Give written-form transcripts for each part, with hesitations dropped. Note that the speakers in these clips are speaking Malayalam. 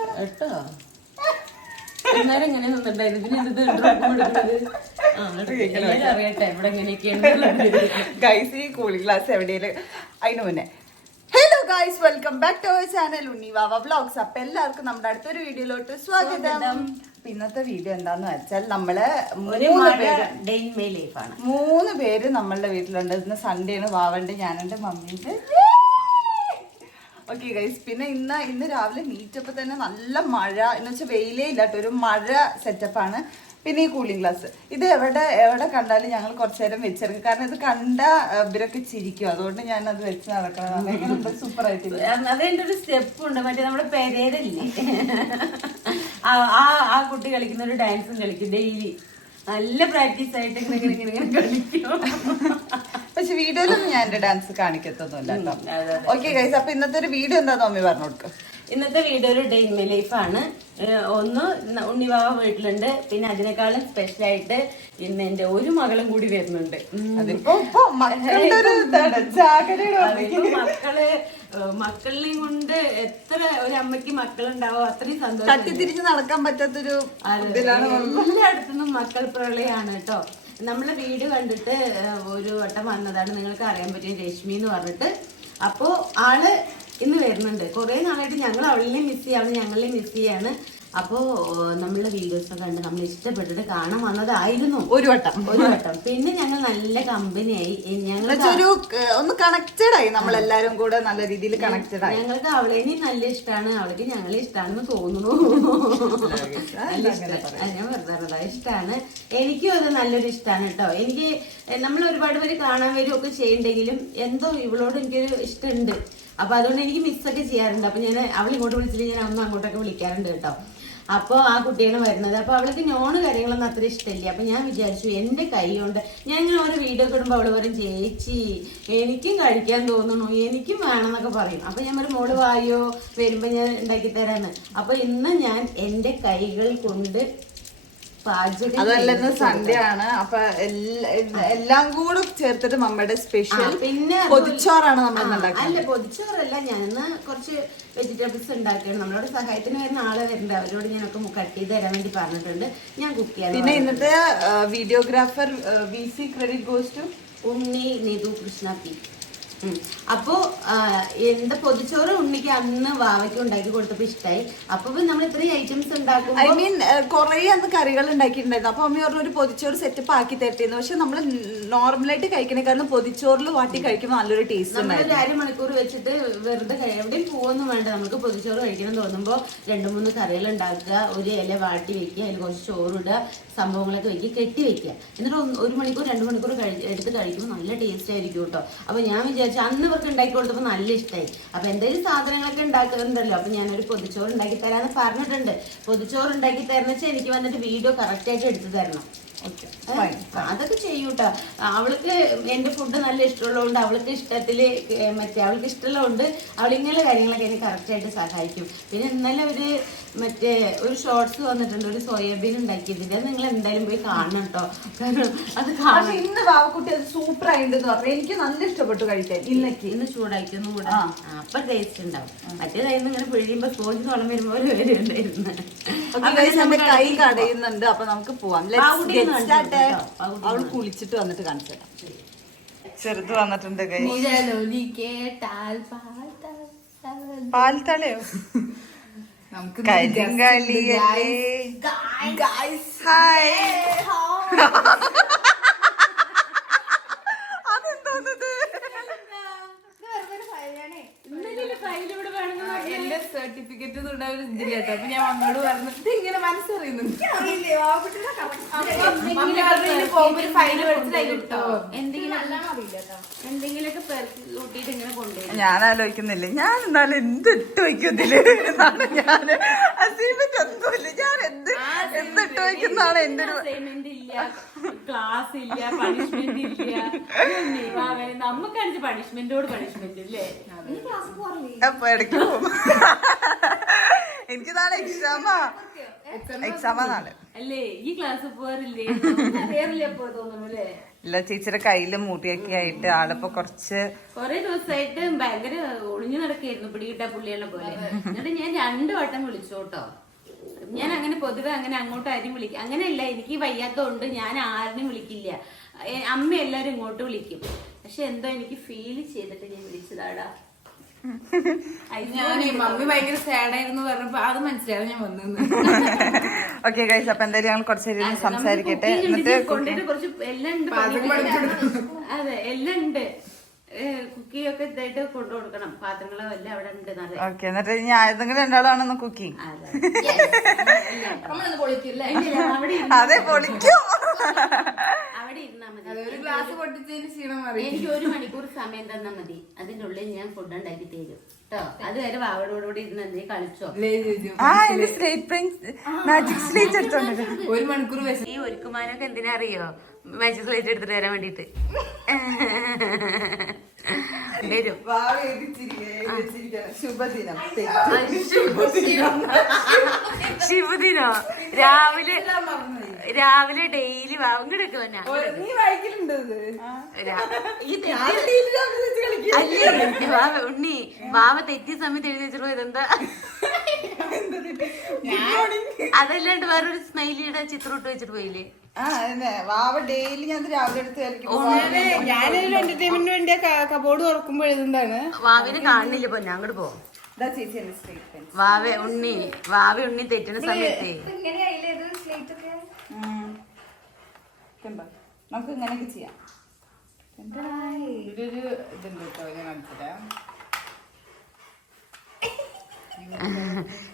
കേട്ടോ എന്നാലും എങ്ങനെ അറിയട്ടെ ഇവിടെ എങ്ങനെയൊക്കെയാണ് ഗൈസ് ഈ കൂളിംഗ് ഗ്ലാസ് എവിടെയും അതിന് മുന്നേ hello guys welcome back to our channel Unnivava vlogs. അപ്പൊ എല്ലാവർക്കും നമ്മുടെ അടുത്തൊരു വീഡിയോയിലോട്ട് സ്വാഗതം. ഇന്നത്തെ വീഡിയോ എന്താന്ന് വെച്ചാൽ നമ്മള് മൂന്ന് പേര് നമ്മളുടെ വീട്ടിലുണ്ട്. ഇന്ന് സൺഡേ ആണ്. വാവണ്ട്, ഞാനുണ്ട്, മമ്മിയുണ്ട്. ഓക്കെ ഗൈസ്, പിന്നെ ഇന്ന് രാവിലെ നീറ്റപ്പോ തന്നെ നല്ല മഴ എന്ന് വെച്ചാൽ വെയിലേ ഇല്ലാട്ടോ, ഒരു മഴ സെറ്റപ്പാണ്. പിന്നെ ഈ കൂളിംഗ് ഗ്ലാസ് ഇത് എവിടെ കണ്ടാലും ഞങ്ങൾ കുറച്ചു നേരം വെച്ചെടുക്കും. കാരണം ഇത് കണ്ട ഇവരൊക്കെ ചിരിക്കും. അതുകൊണ്ട് ഞാൻ അത് വെച്ച് നടക്കണം. സൂപ്പർ ആയിട്ട് അതെന്റെ ഒരു സ്റ്റെപ്പ് ഉണ്ട്. മറ്റേ നമ്മുടെ പെരേരല്ലേ ആ കുട്ടി കളിക്കുന്ന ഒരു ഡാൻസും കളിക്കും ഡെയിലി. നല്ല പ്രാക്ടീസ് ആയിട്ട് ഇങ്ങനെ കളിക്കും. പക്ഷെ വീഡിയോയിലൊന്നും ഞാൻ എന്റെ ഡാൻസ് കാണിക്കത്തൊന്നുമില്ല കേട്ടോ. ഓക്കെ ഗൈസ്, അപ്പൊ ഇന്നത്തെ ഒരു വീഡിയോ എന്താന്ന് മമ്മി പറഞ്ഞു കൊടുക്കും. ഇന്നത്തെ വീഡിയോ ഒരു ഡേ ഇൻ മൈ ലൈഫാണ്. ഒന്ന് ഉണ്ണിവാവ വീട്ടിലുണ്ട്, പിന്നെ അതിനേക്കാളും സ്പെഷ്യൽ ആയിട്ട് ഇന്ന് എന്റെ ഒരു മകളും കൂടി വരുന്നുണ്ട്. മക്കളെയും കൊണ്ട് എത്ര ഒരു അമ്മയ്ക്ക് മക്കളുണ്ടാവും അത്രയും സന്തോഷം. തട്ടിത്തിരിച്ച് നടക്കാൻ പറ്റാത്തൊരു എല്ലായിടത്തുനിന്നും മക്കൾ പ്രളയാണ് കേട്ടോ. നമ്മളെ വീഡിയോ കണ്ടിട്ട് ഒരു വട്ടം വന്നതാണ്, നിങ്ങൾക്ക് അറിയാൻ പറ്റിയ രശ്മി എന്ന് പറഞ്ഞിട്ട്. അപ്പോ ആള് ഇന്ന് വരുന്നുണ്ട്. കുറെ നാളായിട്ട് ഞങ്ങൾ അവളെയും മിസ് ചെയ്യാണ്, ഞങ്ങളെയും മിസ് ചെയ്യാണ്. അപ്പോ നമ്മളെ വീഡിയോസ് കണ്ട് നമ്മൾ ഇഷ്ടപ്പെട്ടിട്ട് കാണാൻ വന്നതായിരുന്നു ഒരു വട്ടം. പിന്നെ ഞങ്ങൾ നല്ല കമ്പനിയായി. ഞങ്ങൾക്ക് ഒന്ന് കണക്റ്റഡ് ആയി, നമ്മളെല്ലാരും കൂടെ നല്ല രീതിയിൽ കണക്റ്റഡ് ആയി. ഞങ്ങൾക്ക് അവളേനെയും നല്ല ഇഷ്ടമാണ്, അവൾക്ക് ഞങ്ങളെ ഇഷ്ടമാണെന്ന് തോന്നുന്നു. ഞാൻ വെറുതെ ഇഷ്ടമാണ്. എനിക്കും അത് നല്ലൊരു ഇഷ്ടമാണ് കേട്ടോ. എനിക്ക് നമ്മൾ ഒരുപാട് പേര് കാണാൻ വരും ഒക്കെ ചെയ്യണ്ടെങ്കിലും എന്തോ ഇവളോട് എനിക്കൊരു ഇഷ്ടമുണ്ട്. അപ്പൊ അതുകൊണ്ട് എനിക്ക് മിസ്സൊക്കെ ചെയ്യാറുണ്ട്. അപ്പൊ ഞാൻ അവൾ ഇങ്ങോട്ട് വിളിച്ചിട്ട് ഞാൻ ഒന്നും അങ്ങോട്ടൊക്കെ വിളിക്കാറുണ്ട് കേട്ടോ. അപ്പോൾ ആ കുട്ടിയാണ് വരുന്നത്. അപ്പൊ അവൾക്ക് നോണ് കാര്യങ്ങളൊന്നും അത്ര ഇഷ്ടമില്ല. അപ്പൊ ഞാൻ വിചാരിച്ചു എന്റെ കൈ കൊണ്ട് ഞാൻ ഇങ്ങനെ ഓരോ വീഡിയോ ഒക്കെ ഇടുമ്പോൾ അവള് പറയും ചേച്ചി എനിക്കും കഴിക്കാൻ തോന്നുന്നു, എനിക്കും വേണമെന്നൊക്കെ പറയും. അപ്പൊ ഞാൻ പറയും മോള് വായോ, വരുമ്പോ ഞാൻ ഉണ്ടാക്കി തരാന്ന്. അപ്പൊ ഇന്ന് ഞാൻ എന്റെ കൈകൾ കൊണ്ട് അതല്ലെന്ന് സൺഡേ ആണ്. അപ്പൊ എല്ലാം കൂടെ ചേർത്തിട്ട് നമ്മുടെ സ്പെഷ്യൽ പിന്നെ പൊതിച്ചോറാണ് നമ്മൾ ഉണ്ടാക്കുന്നത്. അല്ല പൊതിച്ചോറല്ല, ഞാനിന്ന് കുറച്ച് വെജിറ്റബിൾസ് ഉണ്ടാക്കുകയാണ്. നമ്മളോട് സഹായത്തിന് വരുന്ന ആള് വരുന്നുണ്ട്, അവരോട് ഞാനൊക്കെ കട്ട് ചെയ്ത് തരാൻ വേണ്ടി പറഞ്ഞിട്ടുണ്ട്. ഞാൻ കുക്ക് ചെയ്യാൻ. പിന്നെ ഇന്നത്തെ videographer VC credit goes to Unni Neethu Krishna P. അപ്പോ എന്താ പൊതിച്ചോറ് ഉണ്ണിക്ക് അന്ന് വാവയ്ക്ക് ഉണ്ടാക്കി കൊടുത്തപ്പോ ഇഷ്ടമായി. അപ്പൊ നമ്മൾ ഇത്രയും ഐറ്റംസ് ഉണ്ടാക്കും. ഐ മീൻ കൊറേ അന്ന് കറികൾ ഉണ്ടാക്കിയിട്ടുണ്ടായിരുന്നു. അപ്പൊ അമ്മ പറഞ്ഞു ഒരു പൊതിച്ചോറ് സെറ്റപ്പ് ആക്കി തരട്ടിയിരുന്നു. പക്ഷെ നമ്മൾ നോർമലായിട്ട് കഴിക്കണേക്കാളും പൊതിച്ചോറിൽ വാട്ടി കഴിക്കുമ്പോൾ നല്ലൊരു ടേസ്റ്റ് ഉണ്ടായിരുന്നു. 1 മണിക്കൂർ വെച്ചിട്ട് വെറുതെ എവിടെയും പോവൊന്നും വേണ്ട. നമുക്ക് പൊതിച്ചോറ് കഴിക്കണം തോന്നുമ്പോ 2-3 കറികൾ ഉണ്ടാക്കുക, ഒരു ഇല വാട്ടി വെക്കുക, അതിൽ കുറച്ച് ചോറിടുക, സംഭവങ്ങളൊക്കെ വെക്കുക, കെട്ടി വെക്കുക. എന്നിട്ട് 1 മണിക്കൂർ 2 മണിക്കൂർ എടുത്ത് കഴിക്കുമ്പോൾ നല്ല ടേസ്റ്റ് ആയിരിക്കും കേട്ടോ. അപ്പൊ ഞാൻ വിചാരിച്ചു അന്ന് ഇവർക്ക് ഉണ്ടാക്കി കൊടുത്തപ്പോൾ നല്ല ഇഷ്ടമായി. അപ്പൊ എന്തെങ്കിലും സാധനങ്ങളൊക്കെ ഉണ്ടാക്കുന്നുണ്ടല്ലോ, അപ്പൊ ഞാനൊരു പൊതിച്ചോറ് ഉണ്ടാക്കി തരാന്ന് പറഞ്ഞിട്ടുണ്ട്. പൊതിച്ചോറ് ഉണ്ടാക്കി തരുന്ന വെച്ചാൽ എനിക്ക് വന്നിട്ട് വീഡിയോ കറക്റ്റ് ആയിട്ട് എടുത്തു തരണം. അതൊക്കെ ചെയ്യൂട്ടോ. അവൾക്ക് എന്റെ ഫുഡ് നല്ല ഇഷ്ടമുള്ളതുകൊണ്ട് അവൾക്ക് ഇഷ്ടത്തില് അവൾക്ക് ഇഷ്ടമുള്ളതുകൊണ്ട് അവളിങ്ങനെ കാര്യങ്ങളൊക്കെ എനിക്ക് കറക്റ്റ് ആയിട്ട് സഹായിക്കും. പിന്നെ ഇന്നലെ ഒരു ഷോർട്സ് വന്നിട്ടുണ്ട്, ഒരു സോയാബീൻ ഉണ്ടാക്കിയതിന്റെ. അത് നിങ്ങൾ എന്തായാലും പോയി കാണണം കേട്ടോ. കാരണം അത് കാണാൻ ഇന്ന് വാവക്കുട്ടി അത് സൂപ്പർ ആയിട്ടുണ്ടെന്ന് പറഞ്ഞു. എനിക്ക് നല്ല ഇഷ്ടപ്പെട്ടു കഴിക്കാൻ. ഇന്ന് ചൂടായിക്കൊന്നും കൂടെ അപ്പൊ ടേസ്റ്റ് ഉണ്ടാവും. മറ്റേതായിരുന്നു ഇങ്ങനെ പിഴിയുമ്പോ സ്പോഞ്ച് വളം വരുമ്പോ ഉണ്ടായിരുന്നു. കൈ കടയുന്നുണ്ട്. അപ്പൊ നമുക്ക് പോവാം. അവൾ കുളിച്ചിട്ട് വന്നിട്ട് കാണിച്ചു തരാം. ചെറുത് വന്നിട്ടുണ്ട്. പാൽത്തളയോ നമുക്ക് എന്റെ സർട്ടിഫിക്കറ്റ് ഇതില്ല കേട്ടോ. അപ്പൊ ഞാൻ അമ്മയോട് പറഞ്ഞിട്ട് ഇങ്ങനെ മനസ്സറിയുന്നുണ്ട്. എന്തെങ്കിലുമൊക്കെ കൂട്ടിയിട്ട് ഇങ്ങനെ കൊണ്ടുപോയി. ഞാൻ ആലോചിക്കുന്നില്ല, ഞാൻ എന്നാലും എന്തിട്ട് വയ്ക്കുന്നില്ല എന്നാണ് ഞാൻ. അസീമെന്റ് ഒന്നുമില്ല, ഞാൻ എന്തിട്ട് വയ്ക്കുന്നതാണ് എന്റെ ഒരു. ക്ലാസ് ഇല്ല, പണിഷ്മെന്റ് ഇല്ല. നമുക്കാണിച്ച് പണിഷ്മെന്റോട് പണിഷ്മെന്റ് ഇല്ലേ? അപ്പൊ ഇടയ്ക്ക് പോകും. എനിക്ക് നാളെ എക്സാമാ നാളെ. അല്ലേ ഈ ക്ലാസ് പോകാറില്ലേ? അറിയാറില്ല. പോ തോന്നുന്നു അല്ലേ? ഇല്ല ചേച്ചിയുടെ കയ്യിലും മൂട്ടിയൊക്കെ ആയിട്ട് ആളിപ്പോ കുറച്ച് കൊറേ ദിവസമായിട്ട് ഭയങ്കര ഒളിഞ്ഞു നടക്കായിരുന്നു പിടികിട്ട പുള്ളികളെ പോലെ. എന്നിട്ട് ഞാൻ 2 വട്ടം വിളിച്ചു കേട്ടോ. ഞാൻ അങ്ങനെ പൊതുവെ അങ്ങനെ അങ്ങോട്ട് ആരും വിളിക്കും അങ്ങനെയല്ല. എനിക്ക് വയ്യാത്തതുകൊണ്ട് ഞാൻ ആരും വിളിക്കില്ല. അമ്മ എല്ലാരും ഇങ്ങോട്ട് വിളിക്കും. പക്ഷെ എന്തോ എനിക്ക് ഫീൽ ചെയ്തിട്ട് ഞാൻ വിളിച്ചതാടാ. മമ്മി ഭയങ്കര സാഡായിരുന്നു പറഞ്ഞപ്പോ അത് മനസ്സിലാവും ഞാൻ വന്നു. ഓക്കെ ഗൈസ്, അപ്പൊ എന്തായാലും ഞങ്ങൾ കുറച്ച് സംസാരിക്കട്ടെ. എന്നിട്ട് കൊണ്ടിട്ട് കുറച്ച് എല്ലാം ഉണ്ട്. അതെ എല്ലാം ഉണ്ട്. കുക്കിയൊക്കെ ഇതായിട്ട് കൊണ്ടു കൊടുക്കണം. പാത്രങ്ങളോ എല്ലാം അവിടെ ഉണ്ട്. ഓക്കെ, എന്നിട്ട് ഞാൻ ഏതെങ്കിലും രണ്ടാളാണെന്ന് കുക്കിംഗ്. അതെ പൊളിക്കും. അവിടെ ഇരുന്നാ മതി. ഒരു ഗ്ലാസ് പൊട്ടിച്ചതിന് ക്ഷീണം മാറി. എനിക്ക് 1 മണിക്കൂർ സമയം തന്നാ മതി. അതിന്റെ ഉള്ളിൽ ഞാൻ ഫുഡ് ഉണ്ടാക്കി തരും കേട്ടോ. അതുവരെ വാവടോടുകൂടി ഇരുന്ന് എന്തെങ്കിലും കളിച്ചോ. മാജിക് സ്ലേറ്റ് എടുത്തോണ്ട് 1 മണിക്കൂർ ഈ ഒരുക്കുമാനൊക്കെ എന്തിനാ അറിയോ? മാജിക് സ്ലേറ്റ് എടുത്തിട്ട് വരാൻ വേണ്ടിട്ട് വരും. ശുഭദിനം. ശിവദിനോ? രാവിലെ ഡെയിലി വാങ്ങിട്ട് ഉണ്ണി വാവ തെറ്റിയ സമയത്ത് എഴുതി വെച്ചിട്ടോ. ഇതെന്താ? അതല്ലാണ്ട് വേറൊരു സ്മൈലിയുടെ ചിത്രം ഇട്ട് വെച്ചിട്ട് പോയില്ലേ? വാവ ഡെയിലി ഞാൻ രാവിലെ എടുത്ത് ഞാനൊരു എന്റർടൈൻമെന്റിന് വേണ്ടി കബോർഡ് തുറക്കുമ്പോ എഴുതുന്നതാണ്. വാവിനെ കാണുന്നില്ല. പോ ഞാൻ അങ്ങോട്ട് പോ. വാവ ഉണ്ണി തെറ്റുന്ന സമയത്ത് നമുക്ക് ഇങ്ങനെയൊക്കെ ചെയ്യാം. ഇതൊരു ഇതുണ്ട് കേട്ടോ, ഞാൻ കാണിച്ചിട്ടാ.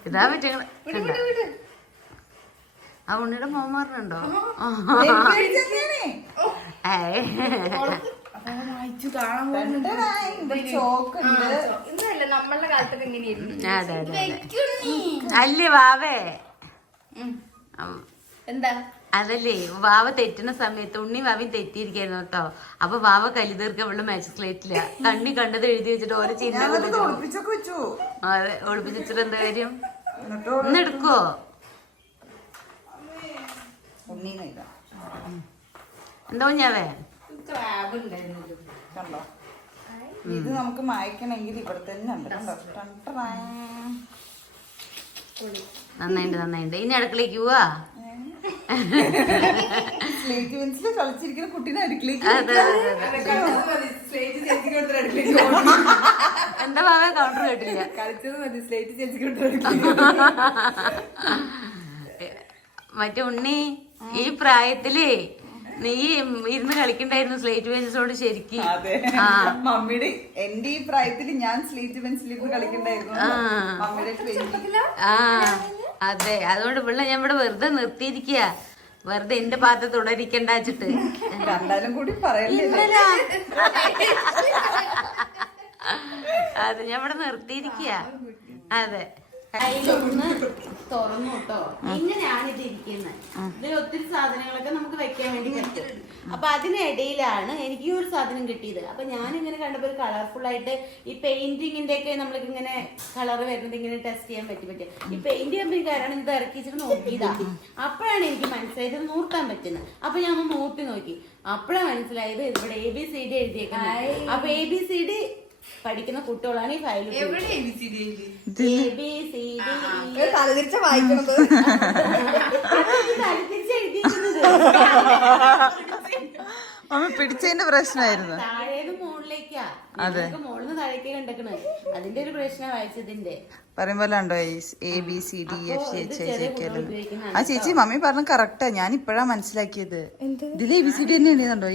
ഇതാ പറ്റ ആ ഉണ്ണിയുടെ മോമാറിനുണ്ടോ? നമ്മളുടെ കാലത്തൊക്കെ എങ്ങനെയായിരുന്നു? അതെ അതെ അല്ലേ വാവേ? എന്താ അതല്ലേ വാവ തെറ്റുന്ന സമയത്ത് ഉണ്ണി വാവയും തെറ്റിയിരിക്കായിരുന്നു കേട്ടോ. അപ്പൊ വാവ കലി തീർക്ക അവളുടെ മാജിക് സ്ലേറ്റില്ല. കണ്ണി കണ്ടത് എഴുതി വെച്ചിട്ട് ഓരോ ചിന്ത അതെ ഒളിപ്പിച്ച് വെച്ചിട്ട് എന്താ കാര്യം? ഇന്ന് എടുക്കുവോ? എന്താ കുഞ്ഞാവേ? കണ്ടോ, ഇത് നമുക്ക് മായ്ക്കണമെങ്കിൽ ഇവിടെ തന്നെ ഉണ്ട്. നന്നായിണ്ട്. ഇനി അടുക്കളേക്ക് പോവാ. കളിച്ചിരിക്കുന്ന കുട്ടീനെ അടുക്കളേക്ക്. എന്താ വാവേ? കൗണ്ടർ കേട്ടില്ല. മറ്റേ ഉണ്ണി ഈ പ്രായത്തില് നീ ഇരുന്ന് കളിക്കണ്ടായിരുന്നു സ്ലേറ്റ് പെൻസിലോട് ശരിക്കും. മമ്മിയുടെ എന്റെ ഈ പ്രായത്തിൽ ഞാൻ സ്ലേറ്റ് പെൻസിൽ ഇരുന്ന് കളിക്കണ്ടായിരുന്നു. അതെ, അതുകൊണ്ട് പിള്ള ഞാൻ ഇവിടെ വെറുതെ നിർത്തിയിരിക്കുക. വെറുതെ എന്റെ പാത്രത്തിൽ തുടരിക്കണ്ട വെച്ചിട്ട്. രണ്ടാലും കൂടി പറയല്ലേ. അതെ, ഞാൻ ഇവിടെ നിർത്തിയിരിക്കുക. അതെ, കയ്യിലൊന്ന് തുറന്നു കേട്ടോ. ഇങ്ങനെയാണ് ഇത് ഇരിക്കുന്നത്. ഇതിൽ ഒത്തിരി സാധനങ്ങളൊക്കെ നമുക്ക് വെക്കാൻ വേണ്ടി പറ്റും. അപ്പൊ അതിനിടയിലാണ് എനിക്ക് ഈ ഒരു സാധനം കിട്ടിയത്. അപ്പൊ ഞാനിങ്ങനെ കണ്ടപ്പോ ഒരു കളർഫുൾ ആയിട്ട് ഈ പെയിന്റിങ്ങിന്റെ ഒക്കെ നമ്മൾക്ക് ഇങ്ങനെ കളർ വരുന്നത് ഇങ്ങനെ ടെസ്റ്റ് ചെയ്യാൻ പറ്റും. ഈ പെയിന്റ് കമ്പനിക്കാരാണ് ഇത് ഇറക്കി വെച്ചിട്ട് നോക്കിയതാ. അപ്പോഴാണ് എനിക്ക് മനസ്സിലായത് നൂർത്താൻ പറ്റുന്നത്. അപ്പൊ ഞാൻ ഒന്ന് നൂർത്തി നോക്കി. അപ്പോഴാണ് മനസ്സിലായത് ഇവിടെ ABCD എഴുതിയേക്കുന്നത്. അപ്പൊ ABCD പഠിക്കുന്ന കുട്ടികളാണ് ഈ ഫയൽ തലതിരിച്ച വായിക്കണത്. മമ്മി പിടിച്ചതിന്റെ പ്രശ്നമായിരുന്നു. താഴേന്ന് മുകളിലേക്കാ, മുകളിന്ന് താഴേക്ക് കണ്ടേക്കണത്. അതിന്റെ ഒരു പ്രശ്നം വായിച്ചതിന്റെ പറയുമ്പോലെ ഉണ്ടോ ABCDEFGH. ആ ചേച്ചി മമ്മി പറഞ്ഞ കറക്റ്റാ. ഞാൻ ഇപ്പഴാ മനസ്സിലാക്കിയത്. ഇതിൽ ABCD തന്നെ എഴുതുന്നുണ്ടോ?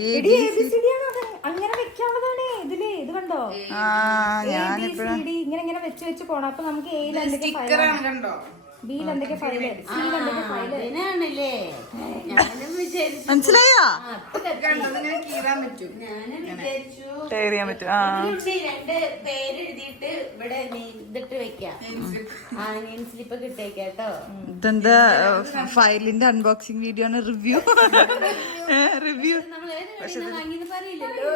അങ്ങനെ വെക്കാനുള്ളതാണ് ഇതില്. ഇത് കണ്ടോ, ഞാനിപ്പഴാ ഇങ്ങനെ വെച്ച് വെച്ച് പോണം. അപ്പൊ നമുക്ക് Aയിൽ എന്തൊക്കെ ഫയലാണ്, Bയിൽ എന്തൊക്കെ ഫയല്, Cയിൽ എന്തൊക്കെ ഫയല്. മനസ്സിലായോ? കീറാൻ പറ്റും. ഷെയർ ചെയ്യാൻ പറ്റും. 2 പേരെഴുതിയിട്ട് ഇവിടെ ഇതിട്ട് വെക്കാം. നെയിം സ്ലിപ്പ് കിട്ടേക്കാം കേട്ടോ. ഇതെന്താ ഫയലിന്റെ അൺബോക്സിംഗ് വീഡിയോ ആണ്. റിവ്യൂ വാങ്ങിന്ന് പറയില്ലല്ലോ.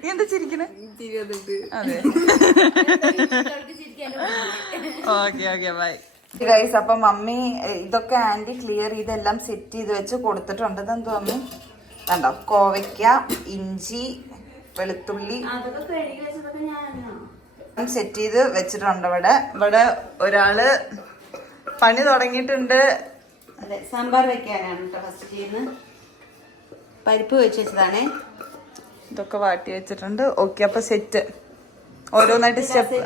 നീ എന്താ ചിരിക്കണേ? അതെ, ഓക്കെ ബൈ. ഗൈസ് അപ്പൊ മമ്മി ഇതൊക്കെ ആന്റി ക്ലിയർ ചെയ്തെല്ലാം സെറ്റ് ചെയ്ത് വെച്ച് കൊടുത്തിട്ടുണ്ട്. ഇതെന്തോ മമ്മി കണ്ടോ, കോവയ്ക്ക, ഇഞ്ചി, വെളുത്തുള്ളി സെറ്റ് ചെയ്ത് വെച്ചിട്ടുണ്ട്. ഇവിടെ ഒരാള് പണി തുടങ്ങിയിട്ടുണ്ട്. അതെ, സാമ്പാർ വെക്കാനാണ് കേട്ടോ ഫസ്റ്റ് ചെയ്യുന്നത്. പരിപ്പ് വെച്ച് വെച്ചതാണേ, ഇതൊക്കെ വാട്ടി വെച്ചിട്ടുണ്ട്. ഓക്കെ, അപ്പൊ സെറ്റ് ഓരോന്നായിട്ട് സ്റ്റെപ്പ്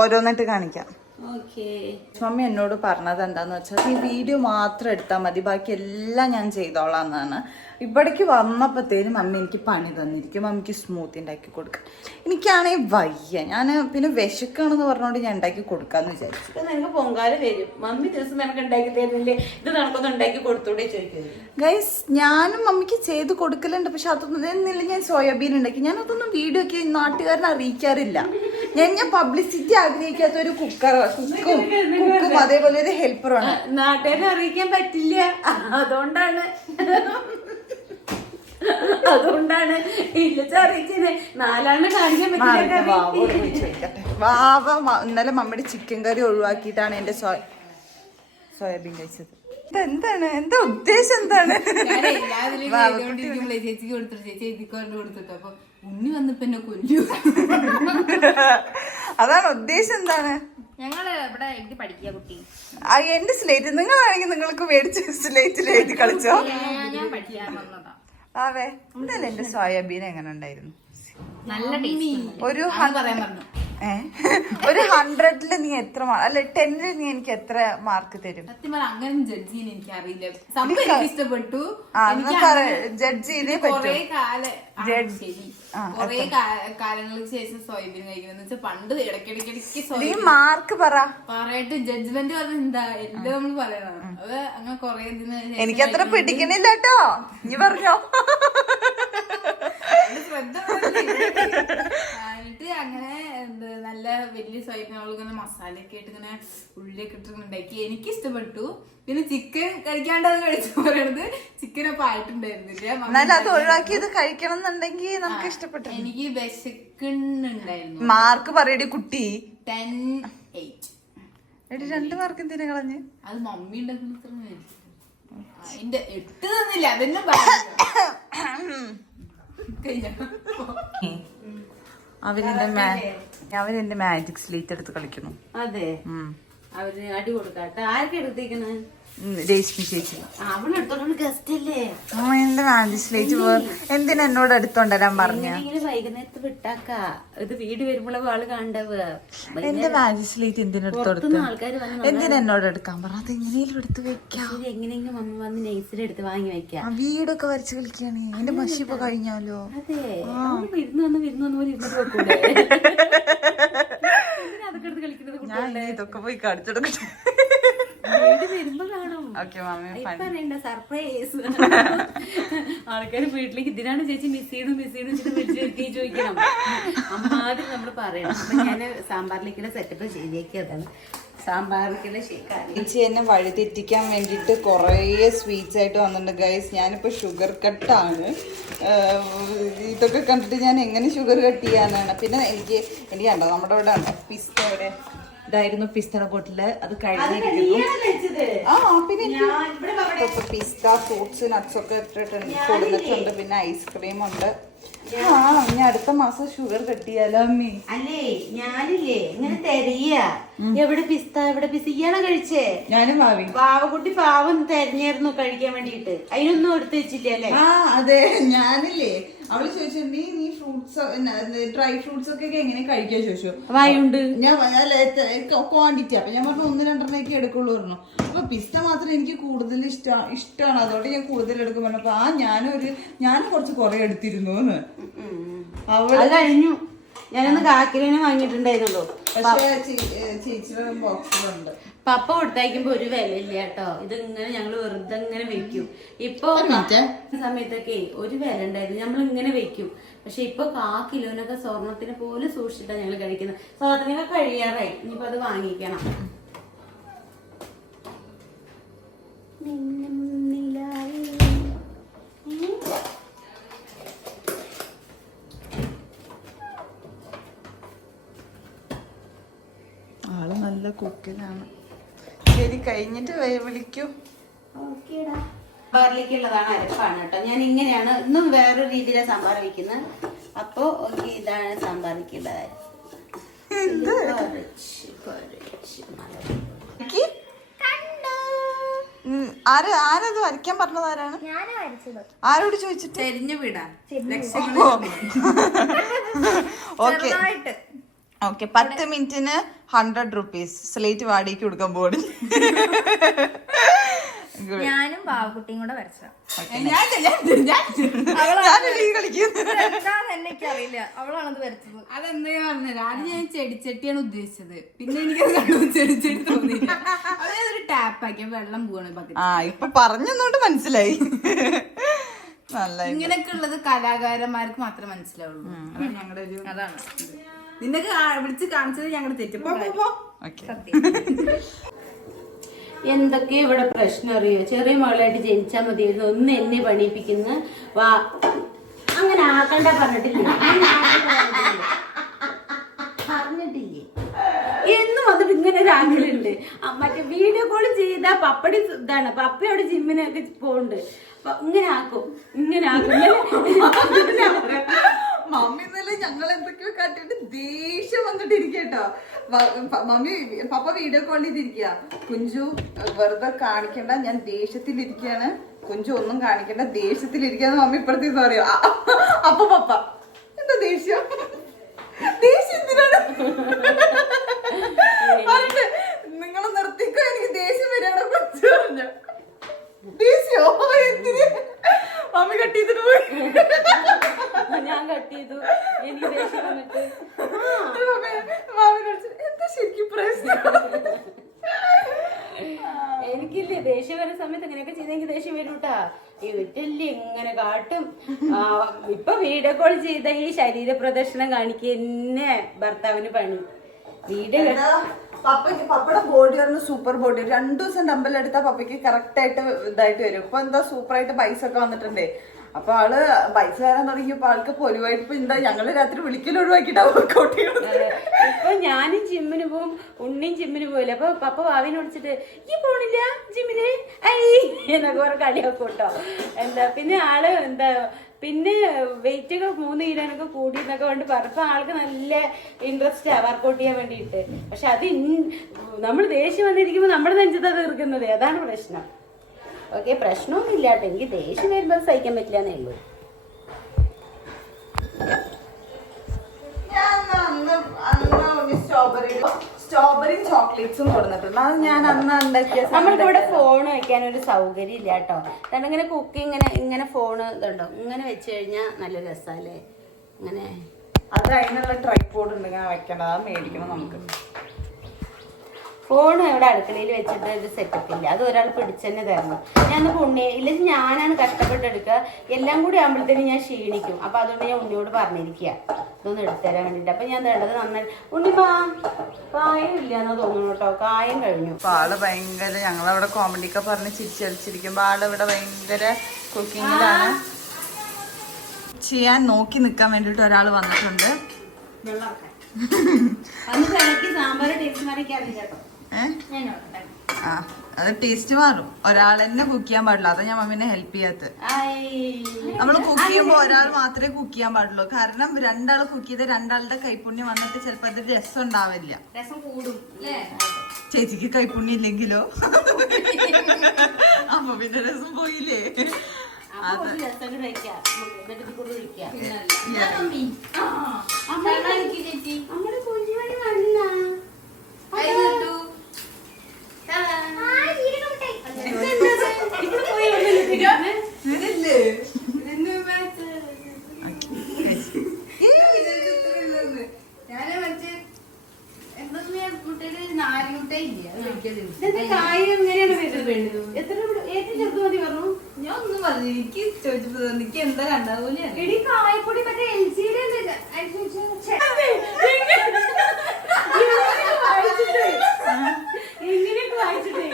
ഓരോന്നായിട്ട് കാണിക്കാം. മമ്മി എന്നോട് പറഞ്ഞത് എന്താന്ന് വെച്ചാൽ ഈ വീഡിയോ മാത്രം എടുത്താൽ മതി, ബാക്കി എല്ലാം ഞാൻ ചെയ്തോളാം എന്നാണ്. ഇവിടേക്ക് വന്നപ്പോഴത്തേനും മമ്മി എനിക്ക് പണി തന്നിരിക്കും. മമ്മിക്ക് സ്മൂത്തി ഉണ്ടാക്കി കൊടുക്കാം. എനിക്കാണെങ്കിൽ വയ്യ, ഞാൻ പിന്നെ വിശക്കാണെന്ന് പറഞ്ഞോണ്ട് ഞാൻ ഉണ്ടാക്കി കൊടുക്കാന്ന് വിചാരിച്ചു. നിനക്ക് പൊങ്കാല വരും, മമ്മി ദിവസം നിനക്ക് ഉണ്ടാക്കി തരുന്നില്ലേ, ഇത് നമുക്കൊന്ന് ഉണ്ടാക്കി കൊടുത്തോടെ ചോദിക്കുന്നത്. ഗൈസ് ഞാനും മമ്മിക്ക് ചെയ്ത് കൊടുക്കലുണ്ട്, പക്ഷെ അതൊന്നും എന്നില്ല. ഞാൻ സോയാബീൻ ഉണ്ടാക്കി, ഞാൻ അതൊന്നും വീഡിയോ ഒക്കെ നാട്ടുകാരനെ അറിയിക്കാറില്ല. ഞാൻ പബ്ലിസിറ്റി ആഗ്രഹിക്കാത്ത ഒരു കുക്കും അതേപോലെ ഒരു ഹെൽപ്പറാണ്. നാട്ടുകാരെ അറിയിക്കാൻ പറ്റില്ല, അതുകൊണ്ടാണ് അറിയിച്ചത്. നാലാളിനെ കാണിക്കാൻ പറ്റില്ല. വാവ ഇന്നലെ മമ്മിയുടെ ചിക്കൻ കറി ഒഴിവാക്കിയിട്ടാണ് എന്റെ സോയാബീൻ കഴിച്ചത്. എന്താണ്, എന്താ ഉദ്ദേശം എന്താണ്? ചേച്ചിക്ക് കൊടുത്തിട്ട് ചേച്ചി എഴുതിക്കൊണ്ട് കൊടുത്തിട്ട് അപ്പൊ ഉണ്ണി വന്നിപ്പോ എന്നെ കൊല്ലു. അതാണ് ഉദ്ദേശം. എന്താണ് ഞങ്ങള് ഇവിടെ എഴുതി പഠിക്കുക കുട്ടി. എന്റെ സ്ലേറ്റ് നിങ്ങളാണെങ്കിൽ നിങ്ങൾക്ക് മേടിച്ച് സ്ലേറ്റിൽ എഴുതി കളിച്ചോ. ഞാൻ പഠിക്കാൻ വന്നതാ. ആവേ ഇന്നലെ എന്റെ സോയാബീൻ എങ്ങനെ ഉണ്ടായിരുന്നു? നല്ല ടേസ്റ്റ്. ഒരു 100ല് നീ എത്ര അല്ല 10ല് നീ എനിക്ക് എത്ര മാർക്ക് തരും? സത്യം പറഞ്ഞാൽ അങ്ങനെ ജഡ്ജ് ചെയ്യാൻ എനിക്ക് അറിയില്ല. സംഭവം എനിക്ക് ഇഷ്ടപ്പെട്ടു. ജഡ്ജ് ചെയ്തേ കൊറേ കാലങ്ങൾക്ക് ശേഷം സോയാബീൻ കഴിക്കുന്നത് വെച്ചാൽ പണ്ട് ഇടയ്ക്കിടയ്ക്ക് സോയാബീൻ മാർക്ക് പറയട്ട് ജഡ്ജ്മെന്റ് പറഞ്ഞ എന്താ എല്ലാം നമ്മള് പറയണം. അത് അങ്ങനെ കൊറേ എനിക്കത്ര പിടിക്കണില്ല കേട്ടോ. നീ പറഞ്ഞോ. ശ്രദ്ധ എന്നിട്ട് അങ്ങനെ നല്ല വലിയ സോയാബീൻ ഇങ്ങനെ മസാലയൊക്കെ ഇട്ട് ഇങ്ങനെ ഉള്ളിയൊക്കെ ഇട്ട് ഉണ്ടാക്കി. എനിക്ക് ഇഷ്ടപ്പെട്ടു. പിന്നെ ചിക്കൻ കഴിക്കാണ്ട് അത് കഴിച്ചു പറയണത് ചിക്കനൊപ്പം ആയിട്ടുണ്ടായിരുന്നില്ല. എന്നാലും അത് ഒഴിവാക്കിയത് കഴിക്കണം എന്നുണ്ടെങ്കിൽ നമുക്ക് ഇഷ്ടപ്പെട്ടു. എനിക്ക് വിശക്കുന്നുണ്ടായിരുന്നു. മാർക്ക് പറയടി കുട്ടി. 10-8. 2 മാർക്ക് എന്തിനാ കളഞ്ഞ്? അത് മമ്മി ഉണ്ടാക്കുന്ന അതിന്റെ 8 തന്നില്ല. അതെന്നെ അവരെന്റെ മാജിക് സ്ലേറ്റ് എടുത്ത് കളിക്കുന്നു. അതെ, അവര് അടി കൊടുക്കാട്ടെ. ആരൊക്കെ എടുത്തേക്കണ്? രേഷ്മി ചേച്ചി. അവളെടുത്തോണ്ട് ഗസ്റ്റ് അല്ലേ. എന്റെ മാജിക് സ്ലേറ്റ് എന്തിനാ എന്നോട് എടുത്തോണ്ടരാൻ പറഞ്ഞ? വൈകുന്നേരത്ത് വിട്ടാക്ക, ഇത് വീട് വരുമ്പോൾ ആള് കണ്ടവ്. എന്റെ മാജിക് സ്ലേറ്റ് എന്തിനെടുത്തോടുത്ത്? എന്തിനാ എന്നോട് എടുക്കാൻ പറഞ്ഞ? അത് എങ്ങനെയും എടുത്ത് വെക്കാം. എങ്ങനെയെങ്കിലും അമ്മ വന്ന് നെയ്സിലെടുത്ത് വാങ്ങി വെക്കാം. വീടൊക്കെ വരച്ച് കളിക്കാണ്. എന്റെ മഷി ഇപ്പൊ കഴിഞ്ഞാലോ. അതെ, വിരുന്ന് വന്ന് പോലെ ഇരുന്നിട്ട് വെക്കൂടെ. അതൊക്കെ എടുത്ത് കളിക്കുന്നത്. ഞാൻ ഇതൊക്കെ പോയി കളിച്ചെടുക്കട്ടെ. വരുമ്പോ കാണും. പറയണ്ട, സർപ്രൈസ്. ആൾക്കാര് വീട്ടിലേക്ക് ഇതിനാണ് ചേച്ചി മിസ് ചെയ്തു വെച്ചിട്ട് ചോദിക്കണം. അമ്മാതിരി നമ്മള് പറയണം. അപ്പൊ ഞാന് സാമ്പാറിലേക്കുള്ള സെറ്റപ്പ് ചെയ്തേക്കതാണ്. സാമ്പാറിലേക്കുള്ള ചേച്ചി എന്നെ വഴി തെറ്റിക്കാൻ വേണ്ടിട്ട് കൊറേ സ്വീറ്റ്സ് ആയിട്ട് വന്നിട്ടുണ്ട് ഗൈസ്. ഞാനിപ്പോ ഷുഗർ കട്ടാണ്. ഇതൊക്കെ കണ്ടിട്ട് ഞാൻ എങ്ങനെ ഷുഗർ കട്ട് ചെയ്യാനാണ്? പിന്നെ എനിക്ക് കണ്ടോ നമ്മുടെ ഇവിടെ ഉണ്ടോ പിസ്ത, ഇവിടെ ഇതായിരുന്നു പിസ്തയുടെ ബോട്ടില്. അത് കഴിഞ്ഞിരിക്കുന്നു. പിന്നെ പിസ്ത ഫ്രൂട്ട്സ് നട്ട്സ് ഒക്കെ ഇട്ടിട്ടുണ്ട്, കൊടുത്തിട്ടുണ്ട്. പിന്നെ ഐസ്ക്രീം ഉണ്ട്. ഇനി അടുത്ത മാസം ഷുഗർ കട്ട് ചെയ്യാലോ അമ്മി. അല്ലേ ഞാനില്ലേ ഇങ്ങനെ തെരയ എവിടെ പിസ്ത ഇയാളെ കഴിച്ചേ? ഞാനും ഭാവി പാവക്കുട്ടി പാവം തെരഞ്ഞായിരുന്നു കഴിക്കാൻ വേണ്ടിട്ട്. അതിനൊന്നും എടുത്ത് വെച്ചില്ല അല്ലേ? അതെ, ഞാനില്ലേ അവള് ചോദിച്ചു നീ ഫ്രൂട്ട്സ് ഡ്രൈ ഫ്രൂട്ട്സ് ഒക്കെ എങ്ങനെ കഴിക്കാൻ ചോദിച്ചു. വായുണ്ട് ഞാൻ ക്വാണ്ടിറ്റി. അപ്പൊ ഞാൻ പറഞ്ഞു 1-2 എടുക്കുള്ളൂ പറഞ്ഞു. അപ്പൊ പിസ്ത മാത്രം എനിക്ക് കൂടുതൽ ഇഷ്ടമാണ്, അതുകൊണ്ട് ഞാൻ കൂടുതൽ എടുക്കും പറഞ്ഞപ്പോ ഞാനും കുറേ എടുത്തിരുന്നു. അവള് കഴിഞ്ഞു. ഞാനൊന്ന് കാക്കിലിനെ വാങ്ങിയിട്ടുണ്ടായിരുന്നുള്ളൂ. പക്ഷേ ചേച്ചിയുടെ ബോക്സിലുണ്ട്. പപ്പ കൊടുത്തയക്കുമ്പോ ഒരു വിലയില്ല കേട്ടോ. ഇതിങ്ങനെ ഞങ്ങള് വെറുതെ ഇങ്ങനെ വെക്കും. ഇപ്പൊ സമയത്തൊക്കെ ഒരു വില ഉണ്ടായിരുന്നു, നമ്മൾ ഇങ്ങനെ വെക്കും. പക്ഷെ ഇപ്പൊ 1/4 കിലോനൊക്കെ സ്വർണത്തിനെ പോലെ സൂക്ഷിച്ചിട്ടാണ് ഞങ്ങൾ കഴിക്കുന്നത്. സ്വർണത്തിനൊക്കെ കഴിയാറായി, ഇനിയിപ്പോ അത് വാങ്ങിക്കണം. ആള് നല്ല കുക്കിലാണ്. ശരി കഴിഞ്ഞിട്ട് വിളിക്കൂ. സാമ്പാറിലേക്കുള്ളതാണ് അരപ്പാണ് കേട്ടോ. ഞാൻ ഇങ്ങനെയാണ് ഇന്നും വേറൊരു രീതിയിലാണ് സാമ്പാർ വയ്ക്കുന്നത്. അപ്പൊ ഇതാണ് സാമ്പാറിലേക്കുള്ളത്. ആരത് വരയ്ക്കാൻ പറഞ്ഞത്? ആരാണ്? ആരോട് ചോദിച്ചിട്ട്? തെരിഞ്ഞു വിടാം. Okay okay. 10 മിനിറ്റിന് 100 rupees സ്ലേറ്റ് വാടകയ്ക്ക് കൊടുക്കാൻ പോവാണ്. ഞാനും പാവക്കുട്ടിയും കൂടെ വരച്ചതാ. എനിക്കറിയില്ല, അവളാണത് വരച്ചത്. അതെന്താ പറഞ്ഞത്? ആദ്യം ഞാൻ ചെടിച്ചട്ടിയാണ് ഉദ്ദേശിച്ചത്, പിന്നെ എനിക്കത് കണ്ടു ചെടിച്ചട്ടി തോന്നിയില്ല. അതൊരു ടാപ്പാക്കിയ വെള്ളം പോവാണ് ബക്കറ്റ്. ഇപ്പൊ പറഞ്ഞോണ്ട് മനസ്സിലായി. നല്ല ഇങ്ങനെയൊക്കെ ഉള്ളത് കലാകാരന്മാർക്ക് മാത്രമേ മനസ്സിലാവുള്ളൂ. അതാണ് ഞങ്ങളുടെ ഒരു അതാണ് നിന്നൊക്കെ വിളിച്ച് കാണിച്ചത് ഞങ്ങളുടെ തെറ്റിപ്പോ. എന്തൊക്കെ ഇവിടെ പ്രശ്നം അറിയോ? ചെറിയ മകളായിട്ട് ജനിച്ചാൽ മതിയായിരുന്നു. ഒന്ന് എന്നെ പണിയിപ്പിക്കുന്ന വാ അങ്ങനെ ആക്കണ്ട പറഞ്ഞിട്ടില്ലേ? പറഞ്ഞിട്ടില്ലേ? എന്നും വന്നിട്ട് ഇങ്ങനെ ഒരാങ്ങളുണ്ട്. മറ്റേ വീഡിയോ കോൾ ചെയ്ത പപ്പടി ഇതാണ്. പപ്പയോട് ജിമ്മിനൊക്കെ പോകുന്നുണ്ട്. ഇങ്ങനെ ആക്കും മമ്മി ഇന്നലെ ഞങ്ങൾ എന്തൊക്കെയോ കാട്ടിട്ട് ദേഷ്യം വന്നിട്ടിരിക്കട്ടോ. മമ്മി പപ്പ വീഡിയോ കോൾ ചെയ്തിരിക്കുക. കുഞ്ചു വെറുതെ കാണിക്കണ്ട, ഞാൻ ദേഷ്യത്തിലിരിക്കുകയാണ്. കുഞ്ചു ഒന്നും കാണിക്കണ്ട, ദേഷ്യത്തിലിരിക്കാന്ന് മമ്മി ഇപ്പഴത്തെ പറയും. അപ്പൊ പപ്പ എന്താ ദേഷ്യം എന്തിനാണ് പറഞ്ഞിട്ട് നിങ്ങളെ നിർത്തിക്കോ, എനിക്ക് ദേഷ്യം വരികയാണ് കുഞ്ചു പറഞ്ഞു. ദേഷ്യോ എന്തിന്? മമ്മി കട്ട് ചെയ്തിട്ട് പോയി. ഞാൻ കട്ട് ചെയ്തു. എനിക്ക് ദേഷ്യം വന്നിട്ട് എന്താ ശരിക്കും പ്രശ്നം? എനിക്കില്ലേ ദേഷ്യം വരുന്ന സമയത്ത് ഇങ്ങനെയൊക്കെ ചെയ്തെങ്കിൽ ദേഷ്യം വരൂട്ടാ. വീട്ടില്ലേ ഇങ്ങനെ കാട്ടും. ഇപ്പൊ വീഡിയോ കോൾ ചെയ്ത ഈ ശരീര പ്രദർശനം കാണിക്കന്നെ ഭർത്താവിന് പണി. വീഡിയോ പപ്പയുടെ ബോഡി പറഞ്ഞ സൂപ്പർ ബോഡി. 2 ദിവസം ഡമ്പൽ എടുത്താൽ പപ്പയ്ക്ക് കറക്റ്റ് ആയിട്ട് ഇതായിട്ട് വരും. ഇപ്പൊ എന്താ സൂപ്പറായിട്ട് ബൈസൊക്കെ വന്നിട്ടുണ്ട്. അപ്പൊ ആള് ബൈസ് വരാൻ തുടങ്ങിയപ്പോ ആൾക്ക് പൊലിവായിട്ട് ഇപ്പൊ എന്താ ഞങ്ങള് രാത്രി വിളിക്കൽ ഒഴിവാക്കിട്ടാ വർക്കൗട്ട് ചെയ്യുന്നത്. ഇപ്പൊ ഞാനും ജിമ്മിന് പോവും, ഉണ്ണിയും ജിമ്മിന് പോയില്ല. അപ്പൊ പപ്പ ഭാവിനെ വിളിച്ചിട്ട് ഈ പോണില്ല ജിമ്മിന് ഐ എന്നൊക്കെ കുറെ കളിയൊക്കെ കേട്ടോ. എന്താ പിന്നെ ആള് എന്താ പിന്നെ വെയിറ്റ് ഒക്കെ 3 കിലോനൊക്കെ കൂടി എന്നൊക്കെ കൊണ്ട് പറഞ്ഞപ്പോ ആൾക്ക് നല്ല ഇൻട്രസ്റ്റാ വർക്കൗട്ട് ചെയ്യാൻ വേണ്ടിയിട്ട്. പക്ഷെ അത് നമ്മൾ ദേഷ്യം വന്നിരിക്കുമ്പോ നമ്മുടെ നെഞ്ചത്താ തീർക്കുന്നത്. അതാണ് പ്രശ്നം. ഓക്കെ, പ്രശ്നമൊന്നും ഇല്ലാട്ടോ. എനിക്ക് ദേഷ്യം വരുമ്പോ സഹിക്കാൻ പറ്റില്ല എന്നേ ഉള്ളൂ. സ്ട്രോബെറിയും ചോക്ലേറ്റ്സും കൊടുത്തിട്ടുണ്ട്. അത് ഞാൻ അന്ന് ഉണ്ടാക്കിയ. നമ്മൾക്കിവിടെ ഫോൺ വെക്കാൻ ഒരു സൗകര്യം ഇല്ല കേട്ടോ. കാരണം ഇങ്ങനെ കുക്കിങ് ഇങ്ങനെ ഫോണ് ഇതുണ്ടോ ഇങ്ങനെ വെച്ച് കഴിഞ്ഞാൽ നല്ല രസമല്ലേ. ഇങ്ങനെ അത് അതിനുള്ള ട്രൈപോഡ് ഉണ്ട് ഞാൻ വെക്കേണ്ടത്. അത് മേടിക്കണം നമുക്ക്. ഫോൺ ഇവിടെ അടുക്കളയിൽ വെച്ചിട്ട് ഒരു സെറ്റപ്പ് ഇല്ല. അത് ഒരാൾ പിടിച്ചെന്നെ തരണം. ഞാൻ ഉണ്ണി ഇല്ലെങ്കിൽ ഞാനാണ് കഷ്ടപ്പെട്ടെടുക്കുക. എല്ലാം കൂടി ആകുമ്പോഴത്തേനും ഞാൻ ക്ഷീണിക്കും. അപ്പൊ അതുകൊണ്ട് ഞാൻ ഉണ്ണിയോട് പറഞ്ഞിരിക്കുക ഇതൊന്നും എടുത്തുതരാൻ വേണ്ടിട്ട്. അപ്പൊ ഞാൻ വേണ്ടത് നന്നായി ഉണ്ണിപ്പാ കായം ഇല്ലാന്നോ തോന്നുന്നു കേട്ടോ. കായം കഴിഞ്ഞു. അപ്പൊ ആള് ഭയങ്കര ഞങ്ങളവിടെ കോമഡിയൊക്കെ പറഞ്ഞ് ചിരിച്ചടിച്ചിരിക്കുമ്പോ ആളിവിടെ ഭയങ്കര കുക്കിങ്ങിലാണ്. ചെയ്യാൻ നോക്കി നിക്കാൻ വേണ്ടിട്ട് ഒരാൾ വന്നിട്ടുണ്ട്. സാമ്പാർ ടേസ്റ്റ് മാറിക്കാൻ അറിയില്ല കേട്ടോ. അത് ടേസ്റ്റ് മാറും. ഒരാൾ തന്നെ കുക്ക് ചെയ്യാൻ പാടില്ല. അതാ ഞാൻ മമ്മീനെ ഹെൽപ്പ് ചെയ്യാത്തത്. നമ്മള് കുക്ക് ചെയ്യുമ്പോ ഒരാൾ മാത്രമേ കുക്ക് ചെയ്യാൻ പാടുള്ളൂ. കാരണം 2 ആൾ കുക്ക് ചെയ്ത് 2 ആളുടെ കൈപ്പുണ്യം വന്നിട്ട് ചിലപ്പോ അത് രസം ഉണ്ടാവില്ല. ചേച്ചിക്ക് കൈപ്പുണ്യം ഇല്ലെങ്കിലോ അപ്പൊ പിന്നെ രസം പോയില്ലേ. ഞാൻ ഒന്നും പറഞ്ഞു. എനിക്ക് ചോദിച്ചപ്പോ എനിക്ക് എന്താ കണ്ടാവൂല. കായപ്പൊടി മറ്റേ LCD ഇങ്ങനെയൊക്കെ വായിച്ചിട്ടേ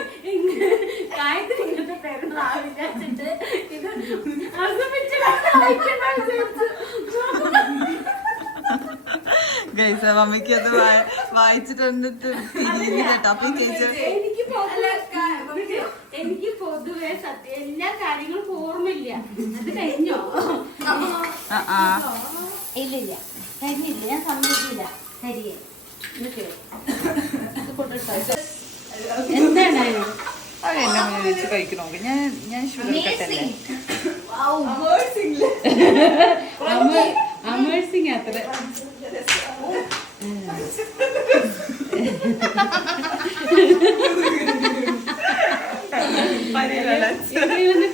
കായത്തിന് ഇങ്ങനത്തെ പേരുള്ള വിചാരിച്ചിട്ട് ഇത് മമ്മിക്ക് അത് വായിച്ചിട്ട് കേട്ടോ. അപ്പൊ ചേച്ചി എനിക്ക് പൊതുവെ സത്യം എല്ലാ കാര്യങ്ങളും ഓർമ്മയില്ല. അത് കഴിഞ്ഞോ? ഇല്ലില്ല, കരിയില്ല, ഞാൻ സമ്മതിക്കില്ല കരിയെ. എന്താണ് അതെന്നെ വെച്ച് കഴിക്കണോ? ഞാൻ ഷുഗർ കട്ടല്ലേ. അമേഴ്സിങ് അത്ര